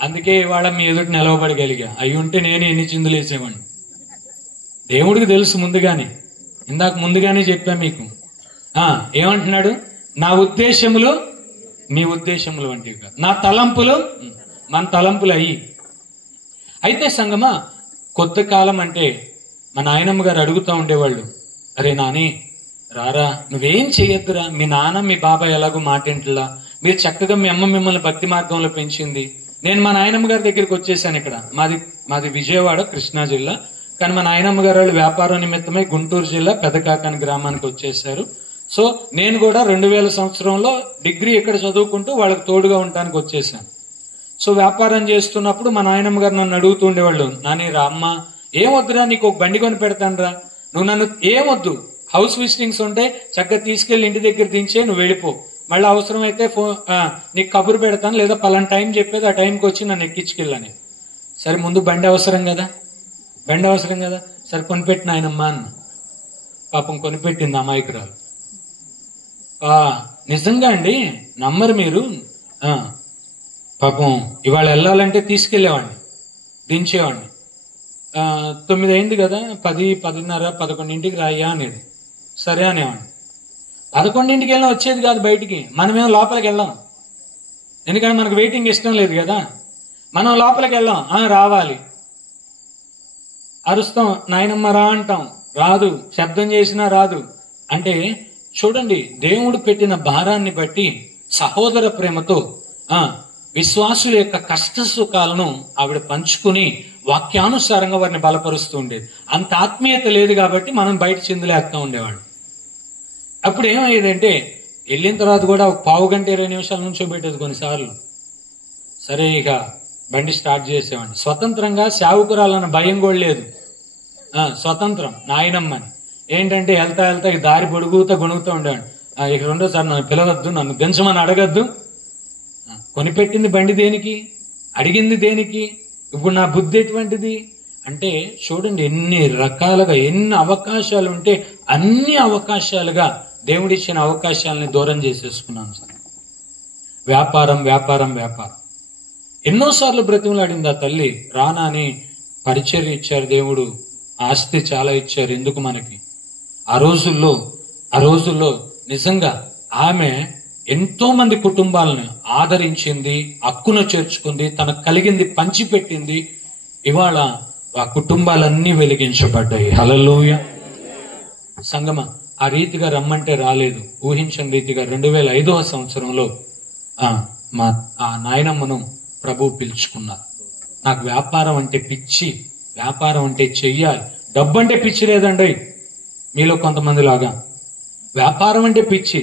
అందుకే ఇవాళ మీ ఎదుటి నిలవబడగలిగా. అవి ఉంటే నేను ఎన్ని చిందులు వేసేవాడిని. దేవుడికి తెలుసు ముందుగానే, ఇందాక ముందుగానే చెప్పా మీకు. ఏమంటున్నాడు? నా ఉద్దేశములు మీ ఉద్దేశములు వంటివి కాదు, నా తలంపులు మన తలంపులు అయ్యి. అయితే సంగమా, కొత్త కాలం అంటే మా నాయనమ్మ గారు అడుగుతూ ఉండేవాళ్ళు, అరే నాని రారా, నువ్వేం చెయ్యొద్దురా, మీ నాన్న మీ బాబాయ్ ఎలాగో మాటింట్లా, మీరు చక్కగా మీ అమ్మ మిమ్మల్ని భక్తి మార్గంలో పెంచింది. నేను మా నాయనమ్మ గారి దగ్గరికి వచ్చేసాను. ఇక్కడ మాది విజయవాడ, కృష్ణా జిల్లా. కానీ మా నాయనమ్మ గారు వాళ్ళు వ్యాపారం నిమిత్తమై గుంటూరు జిల్లా పెదకాకాని గ్రామానికి వచ్చేసారు. సో నేను కూడా 2000 సంవత్సరంలో డిగ్రీ ఇక్కడ చదువుకుంటూ వాళ్ళకి తోడుగా ఉండడానికి వచ్చేసాను. సో వ్యాపారం చేస్తున్నప్పుడు మా నాయనమ్మ గారు నన్ను అడుగుతూ ఉండేవాళ్ళు, నాని రా అమ్మ, ఏం వద్దురా, నీకు ఒక బండి కొని పెడతాను రా, నువ్వు నన్ను ఏమొద్దు, హౌస్ విజిటింగ్స్ ఉంటే చక్కగా తీసుకెళ్లి ఇంటి దగ్గర దించే, నువ్వు వెళ్ళిపో, మళ్ళీ అవసరమైతే నీకు కబురు పెడతాను, లేదా పలానా టైం చెప్పేది ఆ టైంకి వచ్చి నన్ను ఎక్కించుకెళ్ళని. సరే ముందు బండి అవసరం కదా, సరే కొనిపెట్టిన ఆయనమ్మ అన్న. పాపం కొనిపెట్టింది అమాయకురాలు. నిజంగా అండి నమ్మరు మీరు, పాపం ఇవాళ వెళ్ళాలంటే తీసుకెళ్లేవాడిని, దించేవాడిని. 9 అయింది కదా, 10, 10:30, 11ంటికి రాయ్యా అనేది. సరే అనేవాడిని. 11ంటికి వెళ్ళినా వచ్చేది కాదు బయటికి. మనమేమో లోపలికి వెళ్ళాం, ఎందుకంటే మనకు వెయిటింగ్ ఇష్టం లేదు కదా. మనం లోపలికి వెళ్ళాం, రావాలి, అరుస్తాం, నాయనమ్మ రా అంటాం, రాదు, శబ్దం చేసినా రాదు. అంటే చూడండి, దేవుడు పెట్టిన భారాన్ని బట్టి సహోదర ప్రేమతో విశ్వాసుల యొక్క కష్ట సుఖాలను ఆవిడ పంచుకుని వాక్యానుసారంగా వారిని బలపరుస్తూ ఉండేది. అంత ఆత్మీయత లేదు కాబట్టి మనం బయట చిందులేస్తూ ఉండేవాడు. అప్పుడు ఏమయ్యేదంటే వెళ్ళిన తర్వాత కూడా ఒక 1/2 గంట 20 నిమిషాల నుంచోబెట్టేది కొన్నిసార్లు. సరే ఇక బండి స్టార్ట్ చేసేవాడిని. స్వతంత్రంగా సేవకురాలన్న భయం కూడా లేదు. స్వతంత్రం నాయనమ్మని. ఏంటంటే వెళ్తా ఈ దారి పొడుగుతా గొణుగుతూ ఉండేవాడు. ఇక రెండోసారి నన్ను పిలవద్దు, నన్ను దించమని అడగద్దు. కొనిపెట్టింది బండి దేనికి, అడిగింది దేనికి, ఇప్పుడు నా బుద్ధి ఎటువంటిది అంటే చూడండి, ఎన్ని రకాలుగా ఎన్ని అవకాశాలు ఉంటే అన్ని అవకాశాలుగా దేవుడిచ్చిన అవకాశాలని దూరం చేసేసుకున్నాను సార్. వ్యాపారం వ్యాపారం వ్యాపారం. ఎన్నోసార్లు బ్రతిమలాడింది ఆ తల్లి, రానా అని పరిచర్య ఇచ్చారు దేవుడు, ఆస్తి చాలా ఇచ్చారు. ఎందుకు మనకి ఆ రోజుల్లో నిజంగా ఆమె ఎంతో మంది కుటుంబాలను ఆదరించింది, హక్కును చేర్చుకుంది, తనకు కలిగింది పంచిపెట్టింది. ఇవాళ ఆ కుటుంబాలన్నీ వెలిగించబడ్డాయి. హల్లెలూయా. సంగమ ఆ రీతిగా రమ్మంటే రాలేదు. ఊహించని రీతిగా 2005వ సంవత్సరంలో మా నాయనమ్మను ప్రభు పిలుచుకున్నారు. నాకు వ్యాపారం అంటే పిచ్చి, వ్యాపారం అంటే చెయ్యాలి. డబ్బు అంటే పిచ్చి లేదండి మీలో కొంతమంది లాగా. వ్యాపారం అంటే పిచ్చి,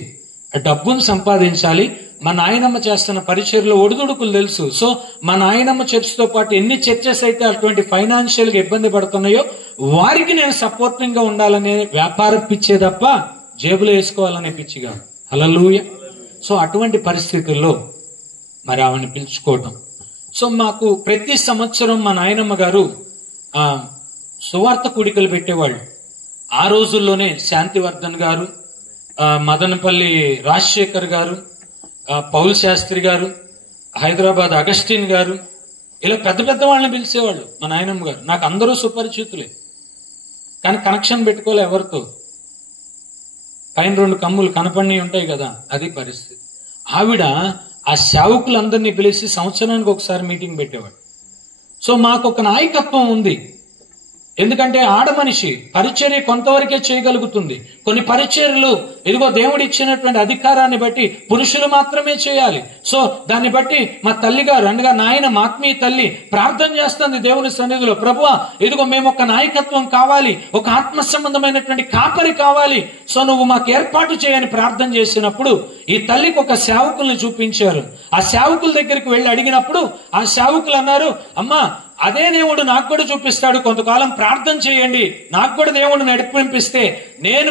ఆ డబ్బును సంపాదించాలి. మా నాయనమ్మ చేస్తున్న పరిచర్లో ఒడిదుడుకులు తెలుసు. సో మా నాయనమ్మ చర్చ్తో పాటు ఎన్ని చర్చెస్ అయితే అటువంటి ఫైనాన్షియల్ గా ఇబ్బంది పడుతున్నాయో వారికి నేను సపోర్టింగ్ గా ఉండాలనే వ్యాపార పిచ్చే తప్ప జేబులో వేసుకోవాలనే పిచ్చిగా. హల్లెలూయా. సో అటువంటి పరిస్థితుల్లో మరి ఆమెను పిలుచుకోవటం. సో మాకు ప్రతి సంవత్సరం మా నాయనమ్మ గారు సువార్త కూడికలు పెట్టేవాళ్ళు. ఆ రోజుల్లోనే శాంతివర్ధన్ గారు, మదనపల్లి రాజశేఖర్ గారు, పౌల్ శాస్త్రి గారు, హైదరాబాద్ అగస్టిన్ గారు, ఇలా పెద్ద పెద్ద వాళ్ళని పిలిచేవాళ్ళు మా నాయనమ్మ గారు. నాకు అందరూ సుపరిచితులే, కానీ కనెక్షన్ పెట్టుకోలే ఎవరితో. పైన 2 కమ్ములు కనపడినవి ఉంటాయి కదా, అది పరిస్థితి. ఆవిడ ఆ సేవకులందరినీ పిలిచి సంవత్సరానికి ఒకసారి మీటింగ్ పెట్టేవాడు. సో మాకు ఒక నాయకత్వం ఉంది. ఎందుకంటే ఆడ మనిషి పరిచర్య కొంతవరకే చేయగలుగుతుంది. కొన్ని పరిచర్యలు ఇదిగో దేవుడు ఇచ్చినటువంటి అధికారాన్ని బట్టి పురుషులు మాత్రమే చేయాలి. సో దాన్ని బట్టి మా తల్లి గారు అనగా నాయన ఆత్మీయ తల్లి ప్రార్థన చేస్తుంది దేవుని సన్నిధిలో, ప్రభువా ఇదిగో మేము ఒక నాయకత్వం కావాలి, ఒక ఆత్మ సంబంధమైనటువంటి కాపరి కావాలి, సో నువ్వు మాకు ఏర్పాటు చేయని ప్రార్థన చేసినప్పుడు ఈ తల్లికి ఒక సేవకుల్ని చూపించారు. ఆ సేవకుల దగ్గరికి వెళ్ళి అడిగినప్పుడు ఆ సేవకులు అన్నారు, అమ్మా అదే దేవుడు నాకు కూడా చూపిస్తాడు, కొంతకాలం ప్రార్థన చేయండి, నాకు కూడా దేవుడు నడిపిస్తే నేను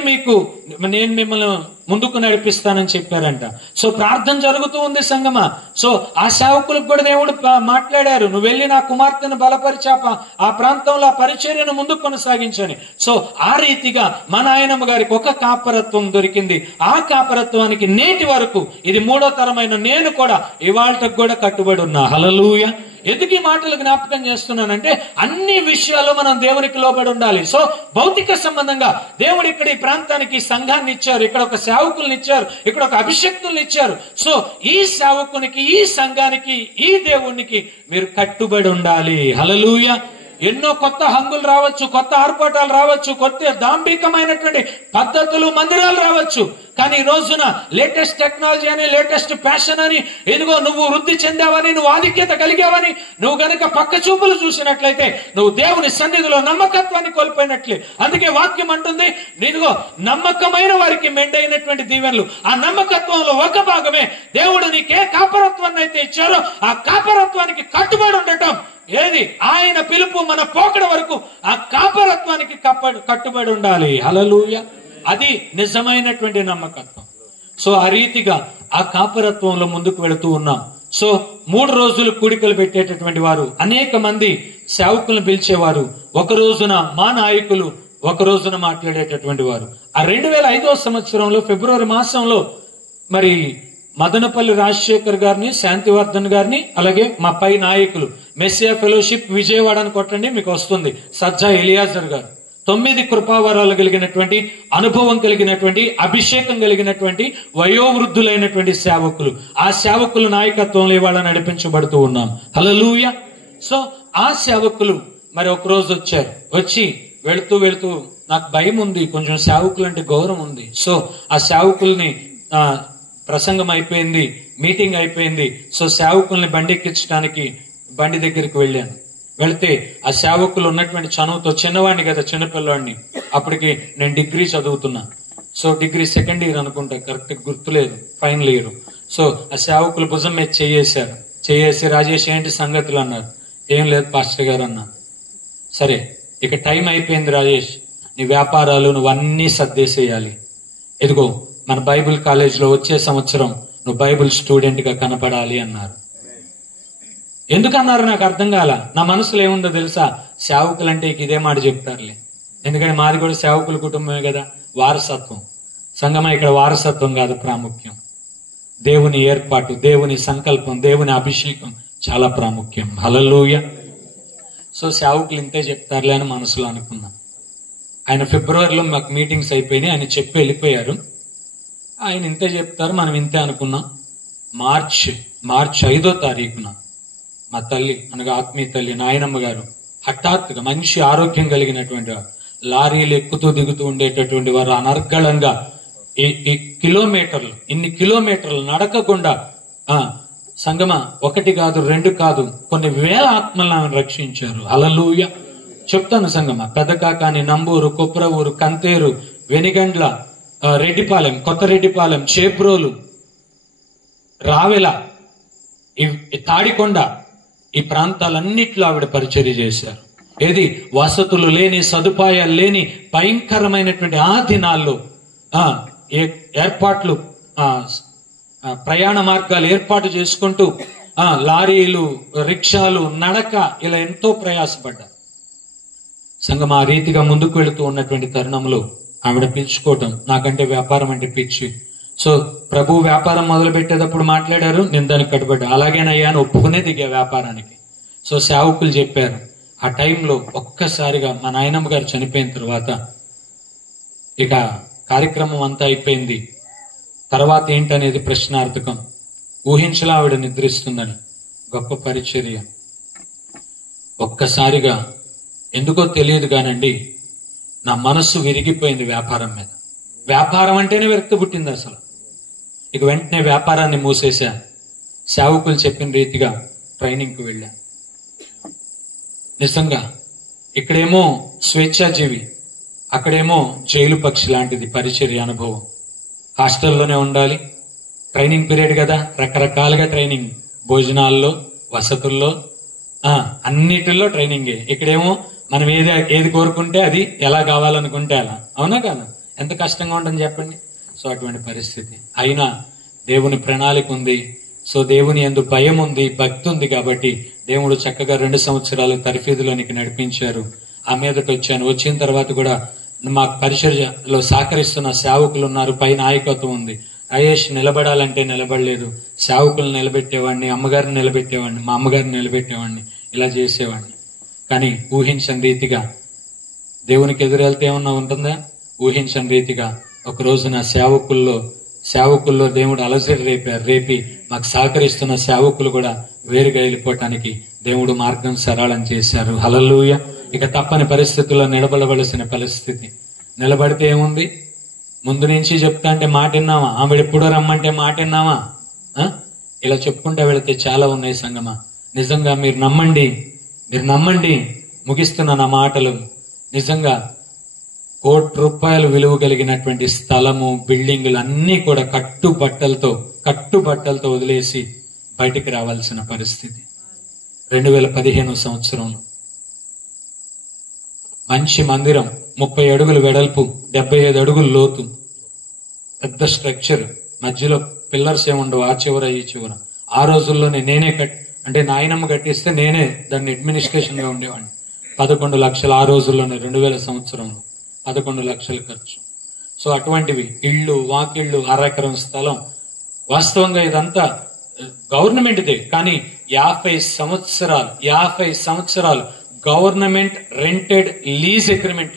మిమ్మల్ని ముందుకు నడిపిస్తానని చెప్పారంట. సో ప్రార్థన జరుగుతూ ఉంది సంగమా. సో ఆ సేవకులకు కూడా దేవుడు మాట్లాడారు, నువ్వు వెళ్ళి నా కుమార్తెను బలపరిచాప ఆ ప్రాంతంలో ఆ పరిచర్యను ముందుకు కొనసాగించని. సో ఆ రీతిగా మా నాయనమ్మ గారికి ఒక కాపరత్వం దొరికింది. ఆ కాపరత్వానికి నేటి వరకు ఇది 3వ తరమైన నేను కూడా ఇవాళకు కూడా కట్టుబడి ఉన్నా. హల్లెలూయా. ఎందుకు ఈ మాటలు జ్ఞాపకం చేస్తున్నానంటే అన్ని విషయాల్లో మనం దేవునికి లోబడి ఉండాలి. సో భౌతిక సంబంధంగా దేవుడు ఇక్కడ ఈ ప్రాంతానికి సంఘాన్ని ఇచ్చారు, ఇక్కడ ఒక సేవకుల్ని ఇచ్చారు, ఇక్కడ ఒక అభిషేక్తుల్ని ఇచ్చారు. సో ఈ సేవకునికి, ఈ సంఘానికి, ఈ దేవునికి మీరు కట్టుబడి ఉండాలి. హల్లెలూయా. ఎన్నో కొత్త హంగులు రావచ్చు, కొత్త ఆర్పాటాలు రావచ్చు, కొత్త దాంభికమైనటువంటి పద్ధతులు, మందిరాలు రావచ్చు. కానీ ఈ రోజున లేటెస్ట్ టెక్నాలజీ అని, లేటెస్ట్ ఫ్యాషన్ అని, ఇదిగో నువ్వు వృద్ధి చెందావని, నువ్వు ఆధిక్యత కలిగావని నువ్వు గనక పక్క చూపులు చూసినట్లయితే నువ్వు దేవుని సన్నిధిలో నమ్మకత్వాన్ని కోల్పోయినట్లే. అందుకే వాక్యం అంటుంది, ఇదిగో నమ్మకమైన వారికి మెండైనటువంటి దీవెనలు. ఆ నమ్మకత్వంలో ఒక భాగమే దేవుడు నీకే కాపరత్వాన్ని అయితే ఇచ్చారో ఆ కాపరత్వానికి కట్టుబడి ఉండటం. ఏది ఆయన పిలుపు మన పోకడ వరకు ఆ కాపరత్వానికి కట్టుబడి ఉండాలి. హల్లెలూయా. అది నిజమైనటువంటి నమ్మకత్వం. సో ఆ రీతిగా ఆ కాపరత్వంలో ముందుకు వెళుతూ ఉన్నాం. సో 3 రోజులు కూడికలు పెట్టేటటువంటి వారు, అనేక మంది సేవకులను పిలిచేవారు. ఒక రోజున మా నాయకులు, ఒక రోజున మాట్లాడేటటువంటి వారు. ఆ 2005వ సంవత్సరంలో ఫిబ్రవరి మాసంలో మరి మదనపల్లి రాజశేఖర్ గారిని, శాంతివర్ధన్ గారిని, అలాగే మా పై నాయకులు మెస్సియా ఫెలోషిప్ విజయవాడ అని కొట్టండి మీకు వస్తుంది, సజ్జా ఎలియాజర్ గారు 9 కృపావరాలు కలిగినటువంటి, అనుభవం కలిగినటువంటి, అభిషేకం కలిగినటువంటి వయోవృద్ధులైనటువంటి సేవకులు. ఆ సేవకుల నాయకత్వంలో ఇవాళ నడిపించబడుతూ ఉన్నాం. హల్లెలూయా. సో ఆ సేవకులు మరి ఒక రోజు వచ్చారు. వచ్చి వెళుతూ వెళుతూ నాకు భయం ఉంది, కొంచెం సేవకులు అంటే గౌరవం ఉంది. సో ఆ సేవకుల్ని ప్రసంగం అయిపోయింది, మీటింగ్ అయిపోయింది. సో సేవకుల్ని బండి ఎక్కించడానికి బండి దగ్గరికి వెళ్ళాను. వెళితే ఆ సేవకులు ఉన్నటువంటి చనువుతో, చిన్నవాడిని కదా, చిన్నపిల్లవాడిని, అప్పటికి నేను డిగ్రీ చదువుతున్నా. సో డిగ్రీ 2nd ఇయర్ అనుకుంటా, కరెక్ట్ గుర్తులేదు, ఫైనల్ ఇయర్. సో ఆ సేవకులు భుజం మీద చేయేసి రాజేష్ ఏంటి సంగతులు అన్నారు. ఏం లేదు పాస్టర్ గారు అన్నా. సరే ఇక టైం అయిపోయింది రాజేష్, నీ వ్యాపారాలు నువ్వు అన్నీ సర్దేసేయాలి. ఇదిగో మన బైబిల్ కాలేజీలో వచ్చే సంవత్సరం నువ్వు బైబిల్ స్టూడెంట్ గా కనపడాలి అన్నారు. ఎందుకన్నారు నాకు అర్థం కాల. నా మనసులో ఏముందో తెలుసా, సేవకులు అంటే ఇదే మాట చెప్తారులే, ఎందుకంటే మాది కూడా సేవకుల కుటుంబమే కదా, వారసత్వం. సంగమా, ఇక్కడ వారసత్వం కాదు ప్రాముఖ్యం, దేవుని ఏర్పాటు, దేవుని సంకల్పం, దేవుని అభిషేకం చాలా ప్రాముఖ్యం. హల్లెలూయా. సో సేవకులు ఇంతే చెప్తారులే అని మనసులో అనుకున్నా. ఆయన ఫిబ్రవరిలో మాకు మీటింగ్స్ అయిపోయినాయి, ఆయన చెప్పి వెళ్ళిపోయారు. ఆయన ఇంతే చెప్తారు, మనం ఇంతే అనుకున్నాం. మార్చి 5వ తారీఖున మా తల్లి, అనగా ఆత్మీయ తల్లి నాయనమ్మ గారు హఠాత్తుగా, మంచి ఆరోగ్యం కలిగినటువంటి వారు, లారీలు ఎక్కుతూ దిగుతూ ఉండేటటువంటి వారు, అనర్గళంగా ఇన్ని కిలోమీటర్లు నడకకుండా సంగమ 1 కాదు 2 కాదు కొన్ని వేల ఆత్మలను ఆమెను రక్షించారు. హల్లెలూయా. చెప్తాను సంగమ, పెదకాకాని, నంబూరు, కుప్రవూరు, కంతేరు, వెనిగండ్ల, రెడ్డిపాలెం, కొత్త రెడ్డిపాలెం, చేబ్రోలు, రావెల, తాడికొండ, ఈ ప్రాంతాలన్నిట్లో ఆవిడ పరిచర్య చేశారు. ఏది వసతులు లేని, సదుపాయాలు లేని భయంకరమైనటువంటి ఆ దినాల్లో ఏర్పాట్లు, ప్రయాణ మార్గాలు ఏర్పాటు చేసుకుంటూ లారీలు, రిక్షాలు, నడక, ఇలా ఎంతో ప్రయాసపడ్డారు. సంఘం ఆ రీతిగా ముందుకు వెళుతూ ఉన్నటువంటి తరుణంలో ఆవిడ పిలుచుకోవటం, నాకంటే వ్యాపారం అంటే పిచ్చి. సో ప్రభు వ్యాపారం మొదలు పెట్టేటప్పుడు మాట్లాడారు, నేను దానికి కట్టుబడ్డా, అలాగేనయ్యా అని ఒప్పుకునే దిగా వ్యాపారానికి. సో సేవకులు చెప్పారు. ఆ టైంలో ఒక్కసారిగా మా నాయనమ్మ గారు చనిపోయిన తర్వాత ఇక కార్యక్రమం అంతా అయిపోయింది. తర్వాత ఏంటనేది ప్రశ్నార్థకం. ఊహించలా ఆవిడ నిద్రిస్తుందని. గొప్ప పరిచర్య. ఒక్కసారిగా ఎందుకో తెలియదు కానండి, నా మనస్సు విరిగిపోయింది వ్యాపారం మీద. వ్యాపారం అంటేనే విరక్తి పుట్టింది అసలు. ఇక వెంటనే వ్యాపారాన్ని మూసేశా. సేవకులు చెప్పిన రీతిగా ట్రైనింగ్కి వెళ్ళా. నిజంగా ఇక్కడేమో స్వేచ్ఛాజీవి, అక్కడేమో జైలు పక్షి లాంటిది పరిచర్య అనుభవం. హాస్టల్లోనే ఉండాలి, ట్రైనింగ్ పీరియడ్ కదా, రకరకాలుగా ట్రైనింగ్, భోజనాల్లో, వసతుల్లో, అన్నిటిల్లో ట్రైనింగే. ఇక్కడేమో మనం ఏది కోరుకుంటే అది, ఎలా కావాలనుకుంటే అలా. అవునా కదా? ఎంత కష్టంగా ఉంటుంది చెప్పండి. సో అటువంటి పరిస్థితి అయినా దేవుని ప్రణాళిక ఉంది. సో దేవుని యందు భయం ఉంది, భక్తి ఉంది కాబట్టి దేవుడు చక్కగా 2 సంవత్సరాలు తర్ఫీదులోనికి నడిపించారు. ఆ మీదకి వచ్చాను. వచ్చిన తర్వాత కూడా మాకు పరిచర్యలో సహకరిస్తున్న సేవకులు ఉన్నారు, పై నాయకత్వం ఉంది. ఆయేష్ నిలబడాలంటే నిలబడలేదు. సేవకులు నిలబెట్టేవాడిని, అమ్మగారిని నిలబెట్టేవాడిని, మా అమ్మగారిని నిలబెట్టేవాడిని, ఇలా చేసేవాడిని. కానీ ఊహించని రీతిగా దేవునికి ఎదురెళ్తే ఏమన్నా ఉంటుందా? ఊహించని రీతిగా ఒక రోజున సేవకుల్లో దేవుడు అలజడి రేపి మాకు సహకరిస్తున్న సేవకులు కూడా వేరుగా వెళ్ళిపోవటానికి దేవుడు మార్గం సరళం చేశారు. హల్లెలూయా. ఇక తప్పని పరిస్థితుల్లో నిలబడవలసిన పరిస్థితి. నిలబడితే ఏముంది? ముందు నుంచి చెప్తా అంటే మాట విన్నామా? ఆవిడ ఎప్పుడో రమ్మంటే మాట విన్నామా? ఇలా చెప్పుకుంటూ వెళితే చాలా ఉన్నాయి సంగమా. నిజంగా మీరు నమ్మండి. ముగిస్తున్న నా మాటలు. నిజంగా ₹1,00,00,000 విలువ కలిగినటువంటి స్థలము, బిల్డింగులు అన్నీ కూడా కట్టుబట్టలతో వదిలేసి బయటికి రావాల్సిన పరిస్థితి. 2015 సంవత్సరంలో మంచి మందిరం, 30 అడుగులు వెడల్పు, 75 అడుగులు లోతు, పెద్ద స్ట్రక్చర్, మధ్యలో పిల్లర్స్ ఏముండవు, ఆ చివర ఈ చివర. ఆ రోజుల్లోనే నేనే అంటే నాయనమ్మ కట్టిస్తే నేనే దాన్ని అడ్మినిస్ట్రేషన్ గా ఉండేవాడిని. 11 లక్షలు ఆ రోజుల్లోనే, 2000 సంవత్సరంలో 11 లక్షలు ఖర్చు. సో అటువంటివి ఇళ్ళు, వాకిళ్ళు, 1/2 ఎకరం స్థలం. వాస్తవంగా ఇదంతా గవర్నమెంట్దే. కానీ 50 సంవత్సరాలు గవర్నమెంట్ రెంటెడ్ లీజ్ అగ్రిమెంట్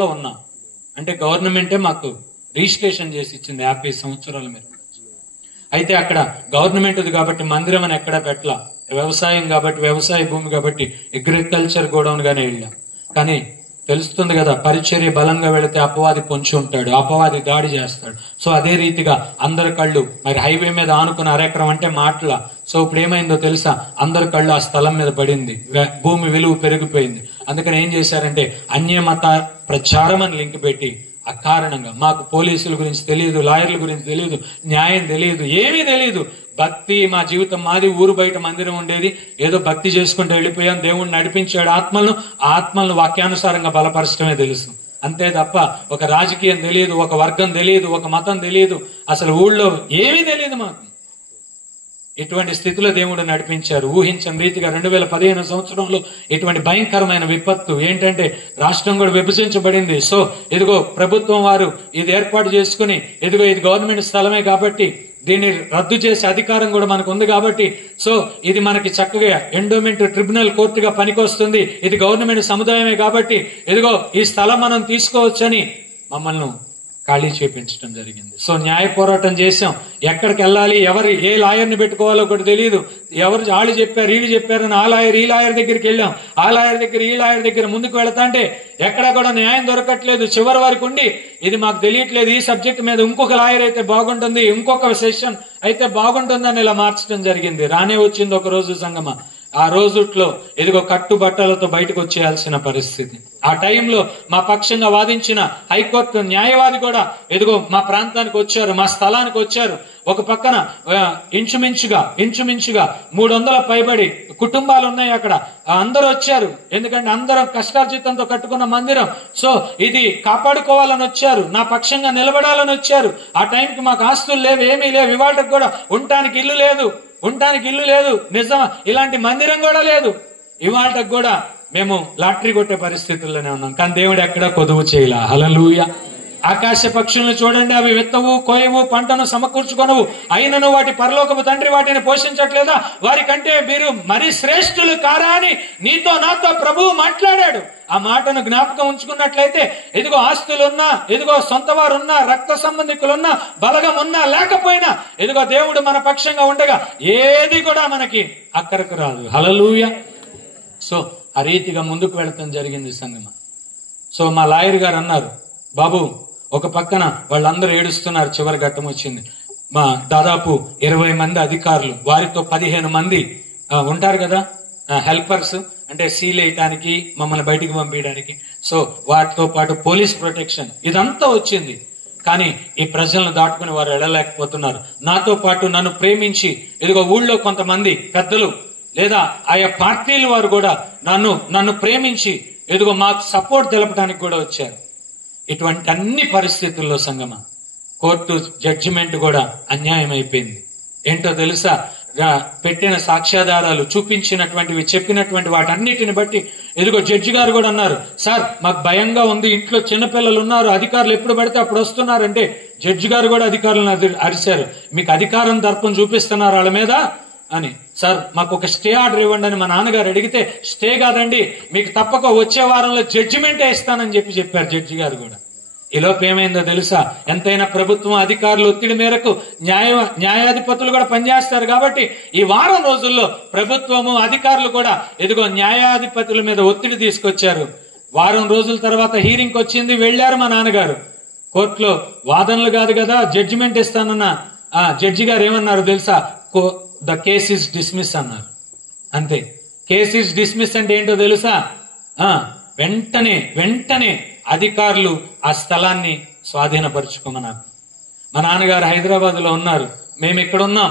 లో ఉన్నాం. అంటే గవర్నమెంటే మాకు రిజిస్ట్రేషన్ చేసి ఇచ్చింది 50 సంవత్సరాలు మీరు. అయితే అక్కడ గవర్నమెంట్ కాబట్టి మందిరం అని ఎక్కడా పెట్టలా. వ్యవసాయం కాబట్టి, వ్యవసాయ భూమి కాబట్టి అగ్రికల్చర్ గోడౌన్ గానే వెళ్ళాం. కానీ తెలుస్తుంది కదా, పరిచర్య బలంగా వెళితే అపవాది పొంచి ఉంటాడు, అపవాది దాడి చేస్తాడు. సో అదే రీతిగా అందరి కళ్ళు మరి హైవే మీద ఆనుకున్న 1/2 ఎకరం అంటే మాటల. సో ఇప్పుడు ఏమైందో తెలుసా? అందరి కళ్ళు ఆ స్థలం మీద పడింది, భూమి విలువ పెరిగిపోయింది. అందుకని ఏం చేశారంటే అన్యమత ప్రచారం అని లింక్ పెట్టి అకారణంగా మాకు పోలీసుల గురించి తెలియదు, లాయర్ల గురించి తెలియదు, న్యాయం తెలియదు, ఏమీ తెలియదు. భక్తి మా జీవితం మాది. ఊరు బయట మందిరం ఉండేది, ఏదో భక్తి చేసుకుంటూ వెళ్ళిపోయాం. దేవుణ్ణి నడిపించాడు ఆత్మలను వాక్యానుసారంగా బలపరచడమే తెలుసు. అంతే తప్ప ఒక రాజకీయం తెలియదు, ఒక వర్గం తెలియదు, ఒక మతం తెలియదు, అసలు ఊళ్ళో ఏమీ తెలియదు మాకు. ఇటువంటి స్థితిలో దేవుడు నడిపించారు. ఊహించని రీతిగా 2015 సంవత్సరంలో ఇటువంటి భయంకరమైన విపత్తు ఏంటంటే రాష్ట్రం కూడా విభజించబడింది. సో ఇదిగో ప్రభుత్వం వారు ఇది ఏర్పాటు చేసుకుని, ఇదిగో ఇది గవర్నమెంట్ స్థలమే కాబట్టి దీన్ని రద్దు చేసే అధికారం కూడా మనకు ఉంది కాబట్టి, సో ఇది మనకి చక్కగా ఎండోమెంట్ ట్రిబ్యునల్ కోర్టుగా పనికొస్తుంది, ఇది గవర్నమెంట్ సముదాయమే కాబట్టి ఇదిగో ఈ స్థలం మనం తీసుకోవచ్చని మమ్మల్ని ఖాళీ చేపించడం జరిగింది. సో న్యాయ పోరాటం చేశాం. ఎక్కడికి వెళ్ళాలి, ఏ లాయర్ని పెట్టుకోవాలో కూడా తెలియదు. వాళ్ళు చెప్పారు, వీళ్ళు చెప్పారని ఈ లాయర్ దగ్గరికి వెళ్ళాం. ఆ లాయర్ దగ్గర, ఈ లాయర్ దగ్గర ముందుకు వెళతా అంటే ఎక్కడా కూడా న్యాయం దొరకట్లేదు. చివరి వరకు ఉండి ఇది మాకు తెలియట్లేదు, ఈ సబ్జెక్ట్ మీద ఇంకొక లాయర్ అయితే బాగుంటుంది, ఇంకొక సెషన్ అయితే బాగుంటుందని ఇలా మార్చడం జరిగింది. రానే వచ్చింది ఒక రోజు సంగమ. ఆ రోజుట్లో ఇదిగో కట్టుబట్టలతో బయటకు వచ్చేయాల్సిన పరిస్థితి. ఆ టైంలో మా పక్షంగా వాదించిన హైకోర్టు న్యాయవాది కూడా ఇదిగో మా ప్రాంతానికి వచ్చారు, మా స్థలానికి వచ్చారు. ఒక పక్కన ఇంచుమించుగా 300 పైబడి కుటుంబాలు ఉన్నాయి అక్కడ. అందరూ వచ్చారు, ఎందుకంటే అందరం కష్టార్జితంతో కట్టుకున్న మందిరం. సో ఇది కాపాడుకోవాలని వచ్చారు, నా పక్షంగా నిలబడాలని వచ్చారు. ఆ టైంకి మాకు ఆస్తులు లేవు, ఏమీ లేవు. ఇవాళకి కూడా ఉండటానికి ఇల్లు లేదు. నిజం, ఇలాంటి మందిరం కూడా లేదు. ఇవాళకి కూడా మేము లాటరీ కొట్టే పరిస్థితుల్లోనే ఉన్నాం. కానీ దేవుడు ఎక్కడా కొదువు చేయలా. హల్లెలూయా. ఆకాశ పక్షులను చూడండి, అవి విత్తవు, కోయవు, పంటను సమకూర్చుకొనవు, అయినను వాటి పరలోకపు తండ్రి వాటిని పోషించట్లేదా? వారికంటే మీరు మరి శ్రేష్ఠులు కారా అని నీతో నాతో ప్రభువు మాట్లాడాడు. ఆ మాటను జ్ఞాపకం ఉంచుకున్నట్లయితే ఇదిగో ఆస్తులున్నా, ఇదిగో సొంత వారున్నా, రక్త సంబంధికులున్నా, బలగం ఉన్నా లేకపోయినా ఇదిగో దేవుడు మన పక్షంగా ఉండగా ఏది కూడా మనకి అక్కరకు రాదు. హల్లెలూయా. సో ఆ రీతిగా ముందుకు వెళతాం జరిగింది సంగమ. సో మా లాయర్ గారు అన్నారు, బాబు ఒక పక్కన వాళ్ళందరూ ఏడుస్తున్నారు, చివరి ఘట్టం వచ్చింది. మా దాదాపు 20 మంది అధికారులు, వారితో 15 మంది ఉంటారు కదా హెల్పర్స్, అంటే సీల్ వేయటానికి, మమ్మల్ని బయటికి పంపించడానికి. సో వాటితో పాటు పోలీస్ ప్రొటెక్షన్, ఇదంతా వచ్చింది. కానీ ఈ ప్రజలను దాటుకుని వారు వెళ్ళలేకపోతున్నారు. నాతో పాటు నన్ను ప్రేమించి ఇదిగో ఊళ్ళో కొంతమంది పెద్దలు లేదా ఆయా పార్టీల వారు కూడా నన్ను ప్రేమించి ఇదిగో మాకు సపోర్ట్ తెలపడానికి కూడా వచ్చారు. ఇటువంటి అన్ని పరిస్థితుల్లో సంగమ కోర్టు జడ్జిమెంట్ కూడా అన్యాయం అయిపోయింది. ఏంటో తెలుసా? పెట్టిన సాక్ష్యాధారాలు, చూపించినటువంటివి, చెప్పినటువంటి వాటన్నిటిని బట్టి ఇదిగో జడ్జి గారు కూడా అన్నారు, సార్ మాకు భయంగా ఉంది, ఇంట్లో చిన్నపిల్లలు ఉన్నారు, అధికారులు ఎప్పుడు పడితే అప్పుడు వస్తున్నారంటే జడ్జి గారు కూడా అధికారులను అరిశారు, మీకు అధికారం దర్పం చూపిస్తున్నారు వాళ్ళ మీద అని. సార్ మాకు ఒక స్టే ఆర్డర్ ఇవ్వండి అని మా నాన్నగారు అడిగితే, స్టే కాదండి మీకు తప్పక వచ్చే వారంలో జడ్జిమెంటే ఇస్తానని చెప్పారు జడ్జి గారు కూడా. ఈలోపు ఏమైందో తెలుసా, ఎంతైనా ప్రభుత్వం అధికారులు ఒత్తిడి మేరకు న్యాయాధిపతులు కూడా పనిచేస్తారు కాబట్టి ఈ వారం రోజుల్లో ప్రభుత్వము అధికారులు కూడా ఇదిగో న్యాయాధిపతుల మీద ఒత్తిడి తీసుకొచ్చారు. వారం రోజుల తర్వాత హీరింగ్ వచ్చింది, వెళ్లారు మా నాన్నగారు. కోర్టులో వాదనలు కాదు కదా, జడ్జిమెంట్ ఇస్తానన్న జడ్జి గారు ఏమన్నారు తెలుసా, ద కేస్ ఇస్ డిస్మిస్ అన్నారు. అంతే. కేస్ ఇస్ డిస్మిస్ అంటే ఏంటో తెలుసా, వెంటనే అధికారులు ఆ స్థలాన్ని స్వాధీనపరుచుకోమన్నారు. మా నాన్నగారు హైదరాబాద్ లో ఉన్నారు, మేము ఇక్కడ ఉన్నాం,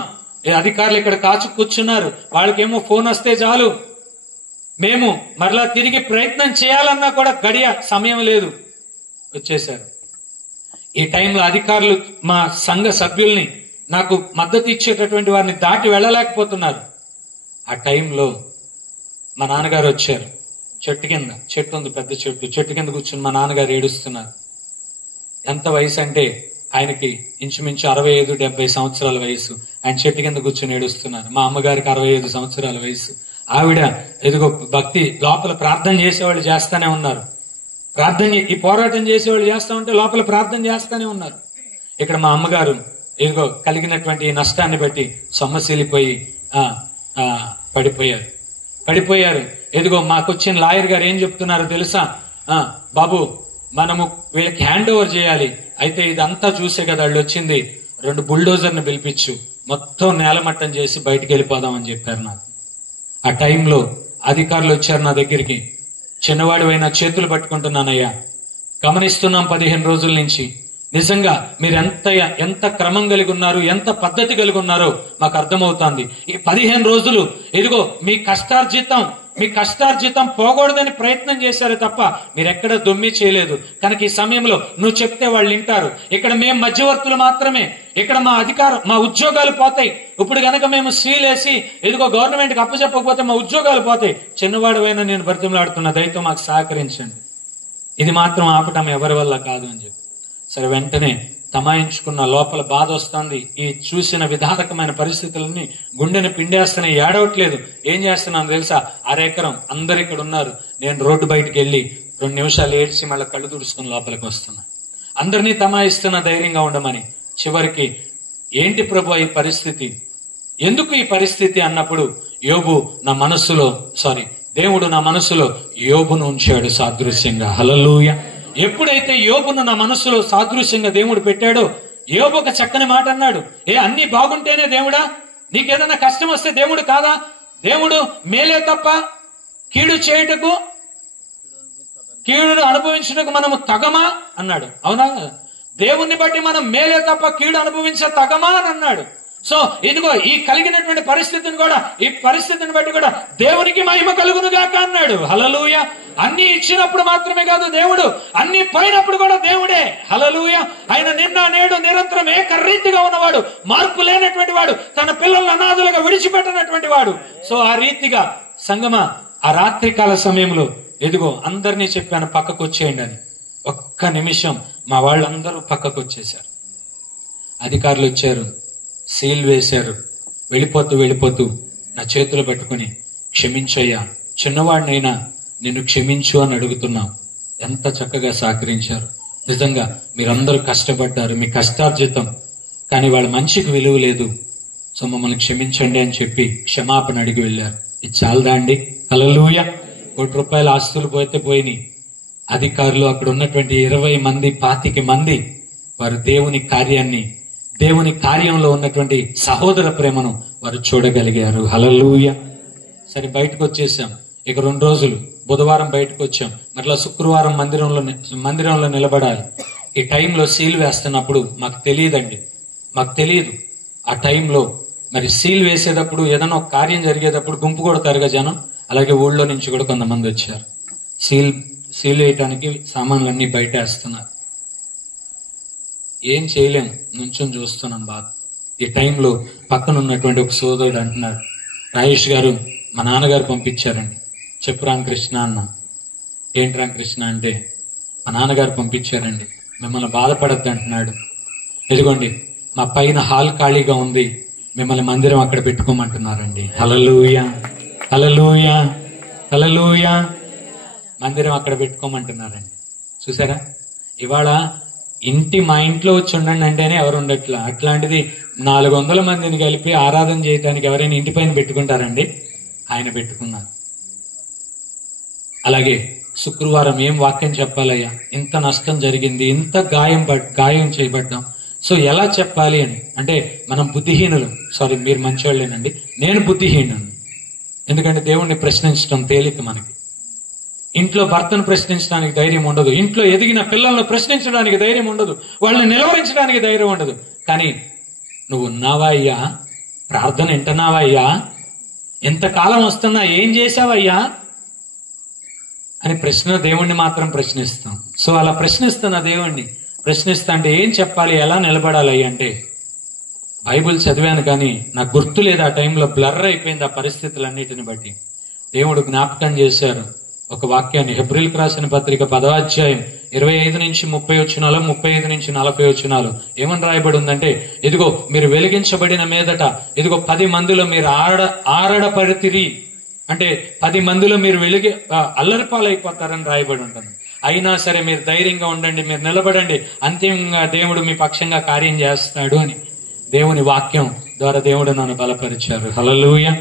అధికారులు ఇక్కడ కాచు కూర్చున్నారు, వాళ్ళకేమో ఫోన్ వస్తే చాలు, మేము మరలా తిరిగి ప్రయత్నం చేయాలన్నా కూడా గడియ సమయం లేదు, వచ్చేశారు. ఈ టైంలో అధికారులు మా సంఘ సభ్యుల్ని, నాకు మద్దతు ఇచ్చేటటువంటి వారిని దాటి వెళ్ళలేకపోతున్నారు. ఆ టైంలో మా నాన్నగారు వచ్చారు. చెట్టు ఉంది, పెద్ద చెట్టు కింద కూర్చుని మా నాన్నగారు ఏడుస్తున్నారు. ఎంత వయసు అంటే ఆయనకి ఇంచుమించు 65-70 సంవత్సరాల వయసు. ఆయన చెట్టు కింద కూర్చుని ఏడుస్తున్నారు. మా అమ్మగారికి 65 సంవత్సరాల వయసు. ఆవిడ ఎదుగో భక్తి లోపల ప్రార్థన చేసేవాళ్ళు చేస్తానే ఉన్నారు. ఈ పోరాటం చేసేవాళ్ళు చేస్తా ఉంటే లోపల ప్రార్థన చేస్తానే ఉన్నారు. ఇక్కడ మా అమ్మగారు ఇదిగో కలిగినటువంటి నష్టాన్ని బట్టి సొమ్మసిల్లిపోయి పడిపోయారు. ఎదిగో మాకు వచ్చిన లాయర్ గారు ఏం చెప్తున్నారో తెలుసా, బాబు మనము వీళ్ళకి హ్యాండ్ ఓవర్ చేయాలి, అయితే ఇదంతా చూసే కదా వాళ్ళు వచ్చింది, 2 బుల్డోజర్ని పిలిపించు, మొత్తం నేలమట్టం చేసి బయటికి వెళ్ళిపోదామని చెప్పారు నాకు. ఆ టైంలో అధికారులు వచ్చారు నా దగ్గరికి. చిన్నవాడివైనా చేతులు పట్టుకుంటున్నానయ్యా, గమనిస్తున్నాం 15 రోజుల నుంచి, నిజంగా మీరు ఎంత క్రమం కలిగి ఉన్నారు, ఎంత పద్ధతి కలిగి ఉన్నారో మాకు అర్థమవుతోంది. ఈ 15 రోజులు ఇదిగో మీ కష్టార్జితం పోకూడదని ప్రయత్నం చేశారు తప్ప మీరెక్కడ దొమ్మి చేయలేదు. కనుక ఈ సమయంలో నువ్వు చెప్తే వాళ్ళు వింటారు. ఇక్కడ మేము మధ్యవర్తులు మాత్రమే, ఇక్కడ మా ఉద్యోగాలు పోతాయి. ఇప్పుడు గనక మేము సీలేసి ఇదిగో గవర్నమెంట్కి అప్పచెప్పకపోతే మా ఉద్యోగాలు పోతాయి. చిన్నవాడువైనా నేను బ్రతిమలాడుతున్న, దయతో మాకు సహకరించండి, ఇది మాత్రం ఆపటం ఎవరి వల్ల కాదు అని చెప్పి. సరే, వెంటనే తమాయించుకున్న, లోపల బాధ వస్తుంది. ఈ చూసిన విధానకమైన పరిస్థితులని గుండెని పిండేస్తున్నాయి, ఏడవట్లేదు. ఏం చేస్తున్నాను తెలుసా, 1/2 ఎకరం అందరు ఇక్కడ ఉన్నారు, నేను రోడ్డు బయటికి వెళ్ళి 2 నిమిషాలు ఏడ్చి మళ్ళీ కళ్ళు తుడుచుకుని లోపలికి వస్తున్నా, అందరినీ తమాయిస్తున్నా ధైర్యంగా ఉండమని. చివరికి ఏంటి ప్రభు ఈ పరిస్థితి, ఎందుకు ఈ పరిస్థితి అన్నప్పుడు దేవుడు నా మనసులో యోబును ఉంచాడు సాదృశ్యంగా. హల్లెలూయా. ఎప్పుడైతే యోబును నా మనసులో సాదృశ్యంగా దేవుడు పెట్టాడో, యోబు ఒక చక్కని మాట అన్నాడు, అన్ని బాగుంటేనే దేవుడా, నీకేదన్నా కష్టం వస్తే దేవుడు కాదా, దేవుడు మేలే తప్ప కీడు అనుభవించుటకు మనము తగమా అన్నాడు. అవునా, దేవుణ్ణి బట్టి మనం మేలే తప్ప కీడు అనుభవించే తగమా అని అన్నాడు. సో ఇదిగో ఈ కలిగినటువంటి పరిస్థితిని బట్టి కూడా దేవునికి మహిమ కలుగును గాక అన్నాడు. హల్లెలూయా. అన్ని ఇచ్చినప్పుడు మాత్రమే కాదు దేవుడు, అన్ని పోయినప్పుడు కూడా దేవుడే. హల్లెలూయా. ఆయన నిన్న నేడు నిరంతరం ఏకరీతిగా ఉన్నవాడు, మార్పు లేనటువంటి వాడు, తన పిల్లలను అనాథులుగా విడిచిపెట్టినటువంటి వాడు. సో ఆ రీతిగా సంగమా, ఆ రాత్రికాల సమయంలో ఎదుగో అందరినీ చెప్పాను పక్కకు వచ్చేయండి అని. ఒక్క నిమిషం మా వాళ్ళందరూ పక్కకు వచ్చేశారు. అధికారులు వచ్చారు, సీల్ వేశారు. వెళ్ళిపోతూ నా చేతులు పట్టుకుని, క్షమించయ్యా, చిన్నవాడినైనా నిన్ను క్షమించు అని అడుగుతున్నాం. ఎంత చక్కగా సహకరించారు. నిజంగా మీరందరూ కష్టపడ్డారు, మీ కష్టార్జితం, కానీ వాళ్ళ మనిషికి విలువ లేదు. సో మమ్మల్ని క్షమించండి అని చెప్పి క్షమాపణ అడిగి వెళ్ళారు. ఇది చాలదా అండి? హల్లెలూయా. ₹1 ఆస్తులు పోయినాయి. అధికారులు అక్కడ ఉన్నటువంటి 20 మంది 25 మంది వారు దేవుని కార్యంలో ఉన్నటువంటి సహోదర ప్రేమను వారు చూడగలిగారు. హల్లెలూయా. సరే, బయటకు వచ్చేసాం. ఇక 2 రోజులు, బుధవారం బయటకు వచ్చాం, మరలా శుక్రవారం మందిరంలో నిలబడాలి. ఈ టైంలో సీల్ వేస్తున్నప్పుడు మాకు తెలియదు. ఆ టైంలో మరి సీల్ వేసేటప్పుడు ఏదైనా ఒక కార్యం జరిగేటప్పుడు గుంపు కొడతారుగా జనం, అలాగే ఊళ్ళో నుంచి కూడా కొంతమంది వచ్చారు. సీల్ వేయటానికి సామాన్లన్నీ బయట వేస్తున్నారు. ఏం చేయలేం, నుంచొని చూస్తున్నాం బాధ. ఈ టైంలో పక్కన ఉన్నటువంటి ఒక సోదరుడు అంటున్నాడు, రాజేష్ గారు మా నాన్నగారు పంపించారండి. చెప్పు రామకృష్ణ అన్న. ఏంటి రామకృష్ణ అంటే, మా నాన్నగారు పంపించారండి, మిమ్మల్ని బాధపడద్దు అంటున్నాడు. ఇదిగోండి మా పైన హాల్ ఖాళీగా ఉంది, మిమ్మల్ని మందిరం అక్కడ పెట్టుకోమంటున్నారండి. హల్లెలూయా, హల్లెలూయా, హల్లెలూయా. మందిరం అక్కడ పెట్టుకోమంటున్నారండి. చూసారా, ఇవాళ మా ఇంట్లో వచ్చి ఉండండి అంటేనే ఎవరు ఉండట్లా. అట్లాంటిది 400 మందిని కలిపి ఆరాధన చేయడానికి ఎవరైనా ఇంటి పైన పెట్టుకుంటారండి? ఆయన పెట్టుకున్నారు. అలాగే శుక్రవారం ఏం వాక్యం చెప్పాలయ్యా, ఇంత నష్టం జరిగింది, ఇంత గాయం చేయబడ్డాం, సో ఎలా చెప్పాలి అని అంటే మనం బుద్ధిహీనులు. సారీ, మీరు మంచివాళ్ళేనండి, నేను బుద్ధిహీనుని. ఎందుకంటే దేవుణ్ణి ప్రశ్నించడం తేలిక మనకి. ఇంట్లో భర్తను ప్రశ్నించడానికి ధైర్యం ఉండదు, ఇంట్లో ఎదిగిన పిల్లలను ప్రశ్నించడానికి ధైర్యం ఉండదు, వాళ్ళని నిలవరించడానికి ధైర్యం ఉండదు. కానీ నువ్వు ఉన్నావా అయ్యా, ప్రార్థన వింటున్నావా అయ్యా, ఎంతకాలం వస్తున్నా ఏం చేశావయ్యా అని ప్రశ్న దేవుణ్ణి మాత్రం ప్రశ్నిస్తాం. సో అలా ప్రశ్నిస్తున్న దేవుణ్ణి ప్రశ్నిస్తా అంటే ఏం చెప్పాలి, ఎలా నిలబడాలి అంటే, బైబిల్ చదివాను కానీ నాకు గుర్తు లేదు, ఆ టైంలో బ్లర్ అయిపోయింది ఆ పరిస్థితులన్నిటిని బట్టి. దేవుడు జ్ఞాపకం చేశారు ఒక వాక్యాన్ని. హెబ్రీయులకు రాసిన పత్రిక 10వ అధ్యాయం 25 నుంచి 30 వచనాలు, 35 నుంచి 40 వచనాలు ఏమని రాయబడి ఉందంటే, ఇదిగో మీరు వెలిగించబడిన మీదట ఇదిగో 10 మందిలో మీరు ఆరడపడితిరి అంటే 10 మందిలో మీరు అల్లరిపాలైపోతారని రాయబడి ఉంటుంది. అయినా సరే మీరు ధైర్యంగా ఉండండి, మీరు నిలబడండి, అంతిమంగా దేవుడు మీ పక్షంగా కార్యం చేస్తాడు అని దేవుని వాక్యం ద్వారా దేవుడు నన్ను బలపరిచారు. హల్లెలూయా.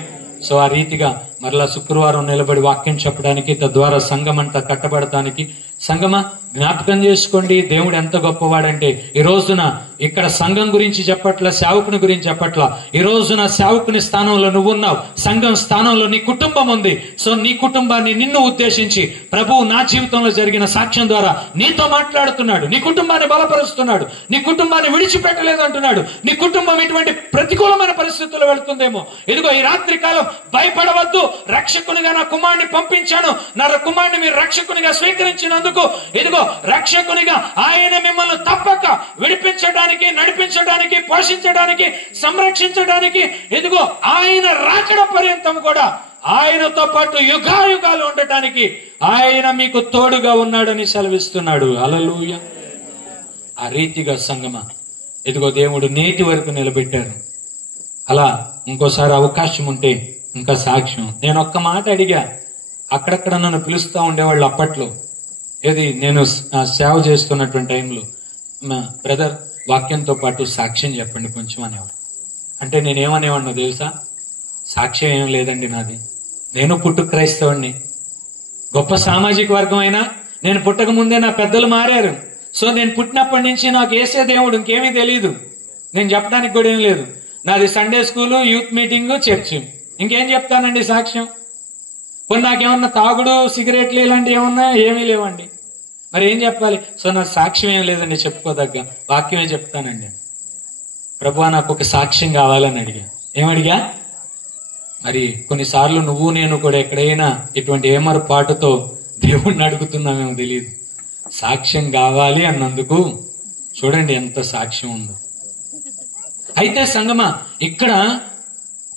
సో ఆ రీతిగా మరలా శుక్రవారం నిలబడి వాక్యం చెప్పడానికి, తద్వారా సంఘం అంతా కట్టబడటానికి. సంఘమా జ్ఞాపకం చేసుకోండి, దేవుడు ఎంత గొప్పవాడంటే, ఈ రోజున ఇక్కడ సంఘం గురించి చెప్పట్ల, సేవకుని గురించి చెప్పట్ల. ఈ రోజున సేవకుని స్థానంలో నువ్వున్నావు, సంఘం స్థానంలో నీ కుటుంబం ఉంది. సో నీ కుటుంబాన్ని నిన్ను ఉద్దేశించి ప్రభువు నా జీవితంలో జరిగిన సాక్ష్యం ద్వారా నీతో మాట్లాడుతున్నాడు, నీ కుటుంబాన్ని బలపరుస్తున్నాడు, నీ కుటుంబాన్ని విడిచిపెట్టలేదు అంటున్నాడు. నీ కుటుంబం ఇటువంటి ప్రతికూలమైన పరిస్థితుల్లో వెళుతుందేమో, ఇదిగో ఈ రాత్రి కాలం భయపడవద్దు, రక్షకునిగా నా కుమారుని పంపించాను, నా కుమారుని మీరు రక్షకునిగా స్వీకరించినందుకు ఇదిగో రక్షకునిగా ఆయన మిమ్మల్ని తప్పక విడిపించడానికి, నడిపించడానికి, పోషించడానికి, సంరక్షించడానికి, ఇదిగో ఆయన రాకడ పర్యంతం కూడా ఆయనతో పాటు యుగాయుగాలు ఉండటానికి ఆయన మీకు తోడుగా ఉన్నాడని సెలవిస్తున్నాడు. హల్లెలూయా. ఆ రీతిగా సంగమా ఇదిగో దేవుడు నేటి వరకు నిలబెట్టారు. అలా ఇంకోసారి అవకాశం ఉంటే ఇంకా సాక్ష్యం. నేను ఒక్క మాట అడిగా, అక్కడక్కడ నన్ను పిలుస్తూ ఉండేవాళ్ళు అప్పట్లో, ఏది నేను సేవ చేస్తున్నటువంటి టైంలో, బ్రదర్ వాక్యంతో పాటు సాక్ష్యం చెప్పండి కొంచెం అనేవాడు. అంటే నేనేమనేవాడినో తెలుసా, సాక్ష్యం ఏం లేదండి నాది, నేను పుట్టు క్రైస్తవుణ్ణి, గొప్ప సామాజిక వర్గం అయినా నేను పుట్టక ముందే నా పెద్దలు మారారు. సో నేను పుట్టినప్పటి నుంచి నాకు యేసే దేవుడు, ఇంకేమీ తెలియదు, నేను చెప్పడానికి కూడా ఏం లేదు. నాది Sunday school, youth meeting, church, ఇంకేం చెప్తానండి సాక్ష్యం. కొన్ని నాకేమన్నా తాగుడు, సిగరెట్లు ఇలాంటివి ఏమన్నా ఏమీ లేవండి, మరి ఏం చెప్పాలి. సో నాకు సాక్ష్యం ఏం లేదండి చెప్పుకోదగ్గ, వాక్యమే చెప్తానండి. ప్రభువా నాకు ఒక సాక్ష్యం కావాలని అడిగా. ఏమడిగా? మరి కొన్నిసార్లు నువ్వు నేను కూడా ఎక్కడైనా ఇటువంటి ఏమరపాటుతో దేవుణ్ణి అడుగుతున్నామేమో తెలియదు. సాక్ష్యం కావాలి అన్నందుకు చూడండి ఎంత సాక్ష్యం ఉందో. అయితే సంగమా ఇక్కడ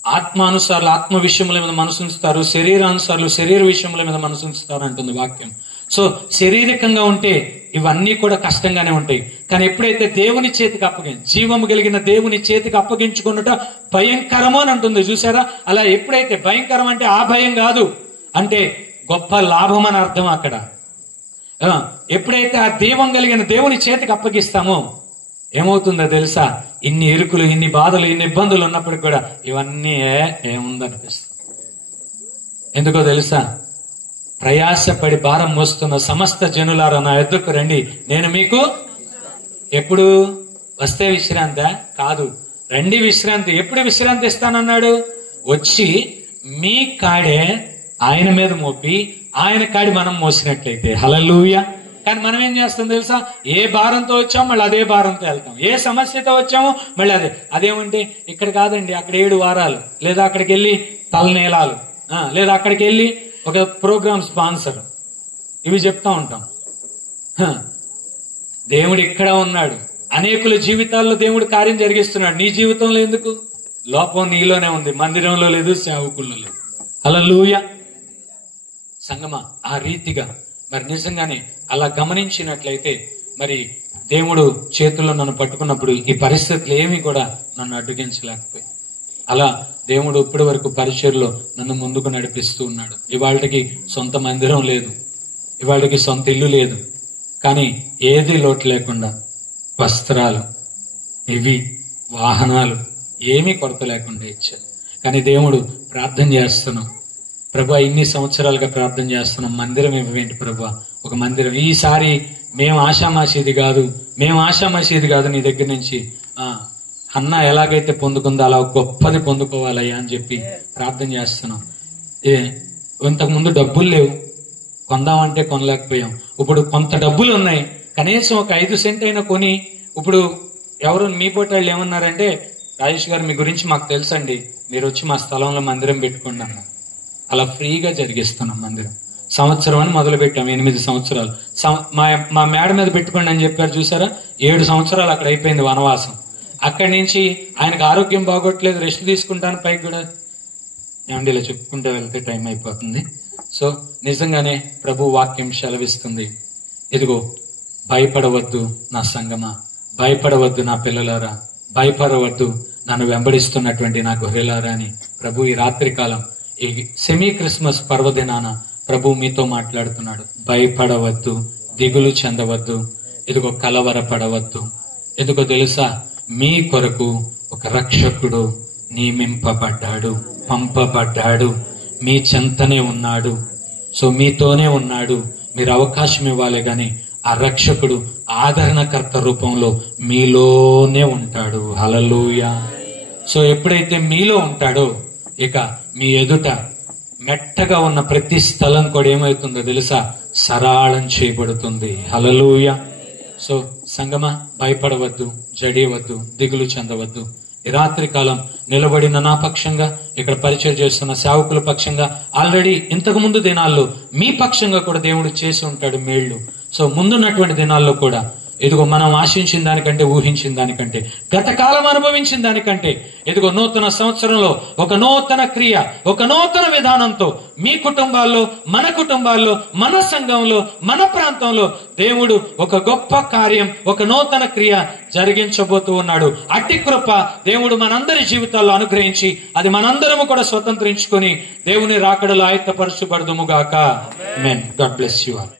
ఆత్మానుసారులు ఆత్మ విషయముల మీద మనసు ఉంచుతారు, శరీరానుసారులు శరీర విషయముల మీద మనసు ఉంచుతారు అంటుంది వాక్యం. సో శారీరకంగా ఉంటే ఇవన్నీ కూడా కష్టంగానే ఉంటాయి. కానీ ఎప్పుడైతే దేవుని చేతికి జీవము కలిగిన దేవుని చేతికి అప్పగించుకున్నట భయంకరము అని అంటుంది. చూసారా, అలా ఎప్పుడైతే భయంకరం అంటే ఆ భయం కాదు, అంటే గొప్ప లాభం అని అర్థం. అక్కడ ఎప్పుడైతే ఆ దీవం కలిగిన దేవుని చేతికి అప్పగిస్తామో ఏమవుతుందో తెలుసా, ఇన్ని ఇరుకులు, ఇన్ని బాధలు, ఇన్ని ఇబ్బందులు ఉన్నప్పటికీ కూడా ఇవన్నీ ఏముందనిపిస్తుంది. ఎందుకో తెలుసా, ప్రయాసపడి భారం మోస్తున్న సమస్త జనులారా నా ఎద్దుకు రండి, నేను మీకు ఎప్పుడు వస్తే విశ్రాంతి కాదు, రండి విశ్రాంతి. ఎప్పుడు విశ్రాంతి ఇస్తానన్నాడు? వచ్చి మీ కాడే ఆయన మీద మోపి ఆయన కాడి మనం మోసినట్లయితే. హల్లెలూయా. కానీ మనం ఏం చేస్తాం తెలుసా, ఏ భారంతో వచ్చామో మళ్ళీ అదే భారంతో వెళ్తాం, ఏ సమస్యతో వచ్చామో మళ్ళీ అదేమంటే ఇక్కడ కాదండి, అక్కడ 7 వారాలు, లేదా అక్కడికి వెళ్ళి తలనేలాలు, లేదా అక్కడికి వెళ్ళి ఒక ప్రోగ్రామ్ స్పాన్సర్, ఇవి చెప్తా ఉంటాం. దేవుడు ఇక్కడ ఉన్నాడు, అనేకుల జీవితాల్లో దేవుడు కార్యం జరిగిస్తున్నాడు. నీ జీవితంలో ఎందుకు? లోపం నీలోనే ఉంది, మందిరంలో లేదు, సేవకుల్లో లేదు. హల్లెలూయా. సంగమా, ఆ రీతిగా మరి నిజంగానే అలా గమనించినట్లయితే మరి దేవుడు చేతుల్లో నన్ను పట్టుకున్నప్పుడు ఈ పరిస్థితులు ఏమీ కూడా నన్ను అడ్డగించలేకపోయి, అలా దేవుడు ఇప్పటి వరకు పరిచర్లో నన్ను ముందుకు నడిపిస్తూ ఉన్నాడు. ఇవాళకి సొంత మందిరం లేదు, ఇవాళకి సొంత ఇల్లు లేదు, కానీ ఏది లోటు లేకుండా వస్త్రాలు, ఇవి వాహనాలు ఏమీ కొరత లేకుండా ఇచ్చారు. కానీ దేవుడు ప్రార్థన చేస్తున్నాం, ప్రభా ఇన్ని సంవత్సరాలుగా ప్రార్థన చేస్తున్నాం, మందిరం ఇవ్వేంటి ప్రభా, ఒక మందిరం. ఈసారి మేము ఆషామాషీది కాదు నీ దగ్గర నుంచి అన్న ఎలాగైతే పొందుకుందో అలా గొప్పది పొందుకోవాలయ్యా అని చెప్పి ప్రార్థన చేస్తున్నాం. ఇంతకుముందు డబ్బులు లేవు, కొందామంటే కొనలేకపోయాం. ఇప్పుడు కొంత డబ్బులు ఉన్నాయి, కనీసం ఒక 5 సెంట్ అయినా కొని. ఇప్పుడు ఎవరు మీ పోటీ వాళ్ళు ఏమన్నారంటే, రాజేష్ గారు మీ గురించి మాకు తెలుసండి, మీరు వచ్చి మా స్థలంలో మందిరం పెట్టుకోండి అన్నారు. అలా ఫ్రీగా జరిగిస్తున్నాం మందిరం. సంవత్సరం అని మొదలు పెట్టాం, 8 సంవత్సరాలు. మా మేడ మీద పెట్టుకోండి అని చెప్పారు చూసారా, 7 సంవత్సరాలు అక్కడ అయిపోయింది వనవాసం. అక్కడి నుంచి ఆయనకు ఆరోగ్యం బాగోట్లేదు, రెస్ట్ తీసుకుంటాను, పైకి కూడా ఏమండి ఇలా చెప్పుకుంటూ వెళ్తే టైం అయిపోతుంది. సో నిజంగానే ప్రభు వాక్యం సెలవిస్తుంది, ఇదిగో భయపడవద్దు నా సంగమా, భయపడవద్దు నా పిల్లలారా, భయపడవద్దు నన్ను వెంబడిస్తున్నటువంటి నా గొర్రెలారా అని ప్రభు ఈ రాత్రి కాలం ఈ సెమీ క్రిస్మస్ పర్వదినాన ప్రభు మీతో మాట్లాడుతున్నాడు. భయపడవద్దు, దిగులు చెందవద్దు, ఇదిగో కలవరపడవద్దు. ఎందుకో తెలుసా, మీ కొరకు ఒక రక్షకుడు నియమింపబడ్డాడు, పంపబడ్డాడు, మీ చెంతనే ఉన్నాడు. సో మీతోనే ఉన్నాడు. మీరు అవకాశం ఇవ్వాలి గాని ఆ రక్షకుడు ఆదరణకర్త రూపంలో మీలోనే ఉంటాడు. హల్లెలూయా. సో ఎప్పుడైతే మీలో ఉంటాడో ఇక మీ ఎదుట మెట్టగా ఉన్న ప్రతి స్థలం కూడా ఏమవుతుందో తెలుసా, సరళం చేయబడుతుంది. హల్లెలూయా. సో సంగమా, భయపడవద్దు, జడియవద్దు, దిగులు చెందవద్దు. ఈ రాత్రి కాలం నిలబడిన నా పక్షంగా, ఇక్కడ పరిచయం చేస్తున్న సేవకుల పక్షంగా, ఆల్రెడీ ఇంతకు ముందు దినాల్లో మీ పక్షంగా కూడా దేవుడు చేసి ఉంటాడు మేళ్లు. సో ముందున్నటువంటి దినాల్లో కూడా ఇదిగో మనం ఆశించిన దానికంటే, ఊహించిన దానికంటే, గత కాలం అనుభవించిన దానికంటే, ఇదిగో నూతన సంవత్సరంలో ఒక నూతన క్రియ, ఒక నూతన విధానంతో మీ కుటుంబాల్లో, మన కుటుంబాల్లో, మన సంఘంలో, మన ప్రాంతంలో దేవుడు ఒక గొప్ప కార్యం, ఒక నూతన క్రియ జరిగించబోతూ ఉన్నాడు. అట్టి కృప దేవుడు మనందరి జీవితాల్లో అనుగ్రహించి అది మనందరము కూడా స్వతంత్రించుకొని దేవుని రాకడలో ఆయత్తపరచబడుదుముగాక. Amen. God bless you all.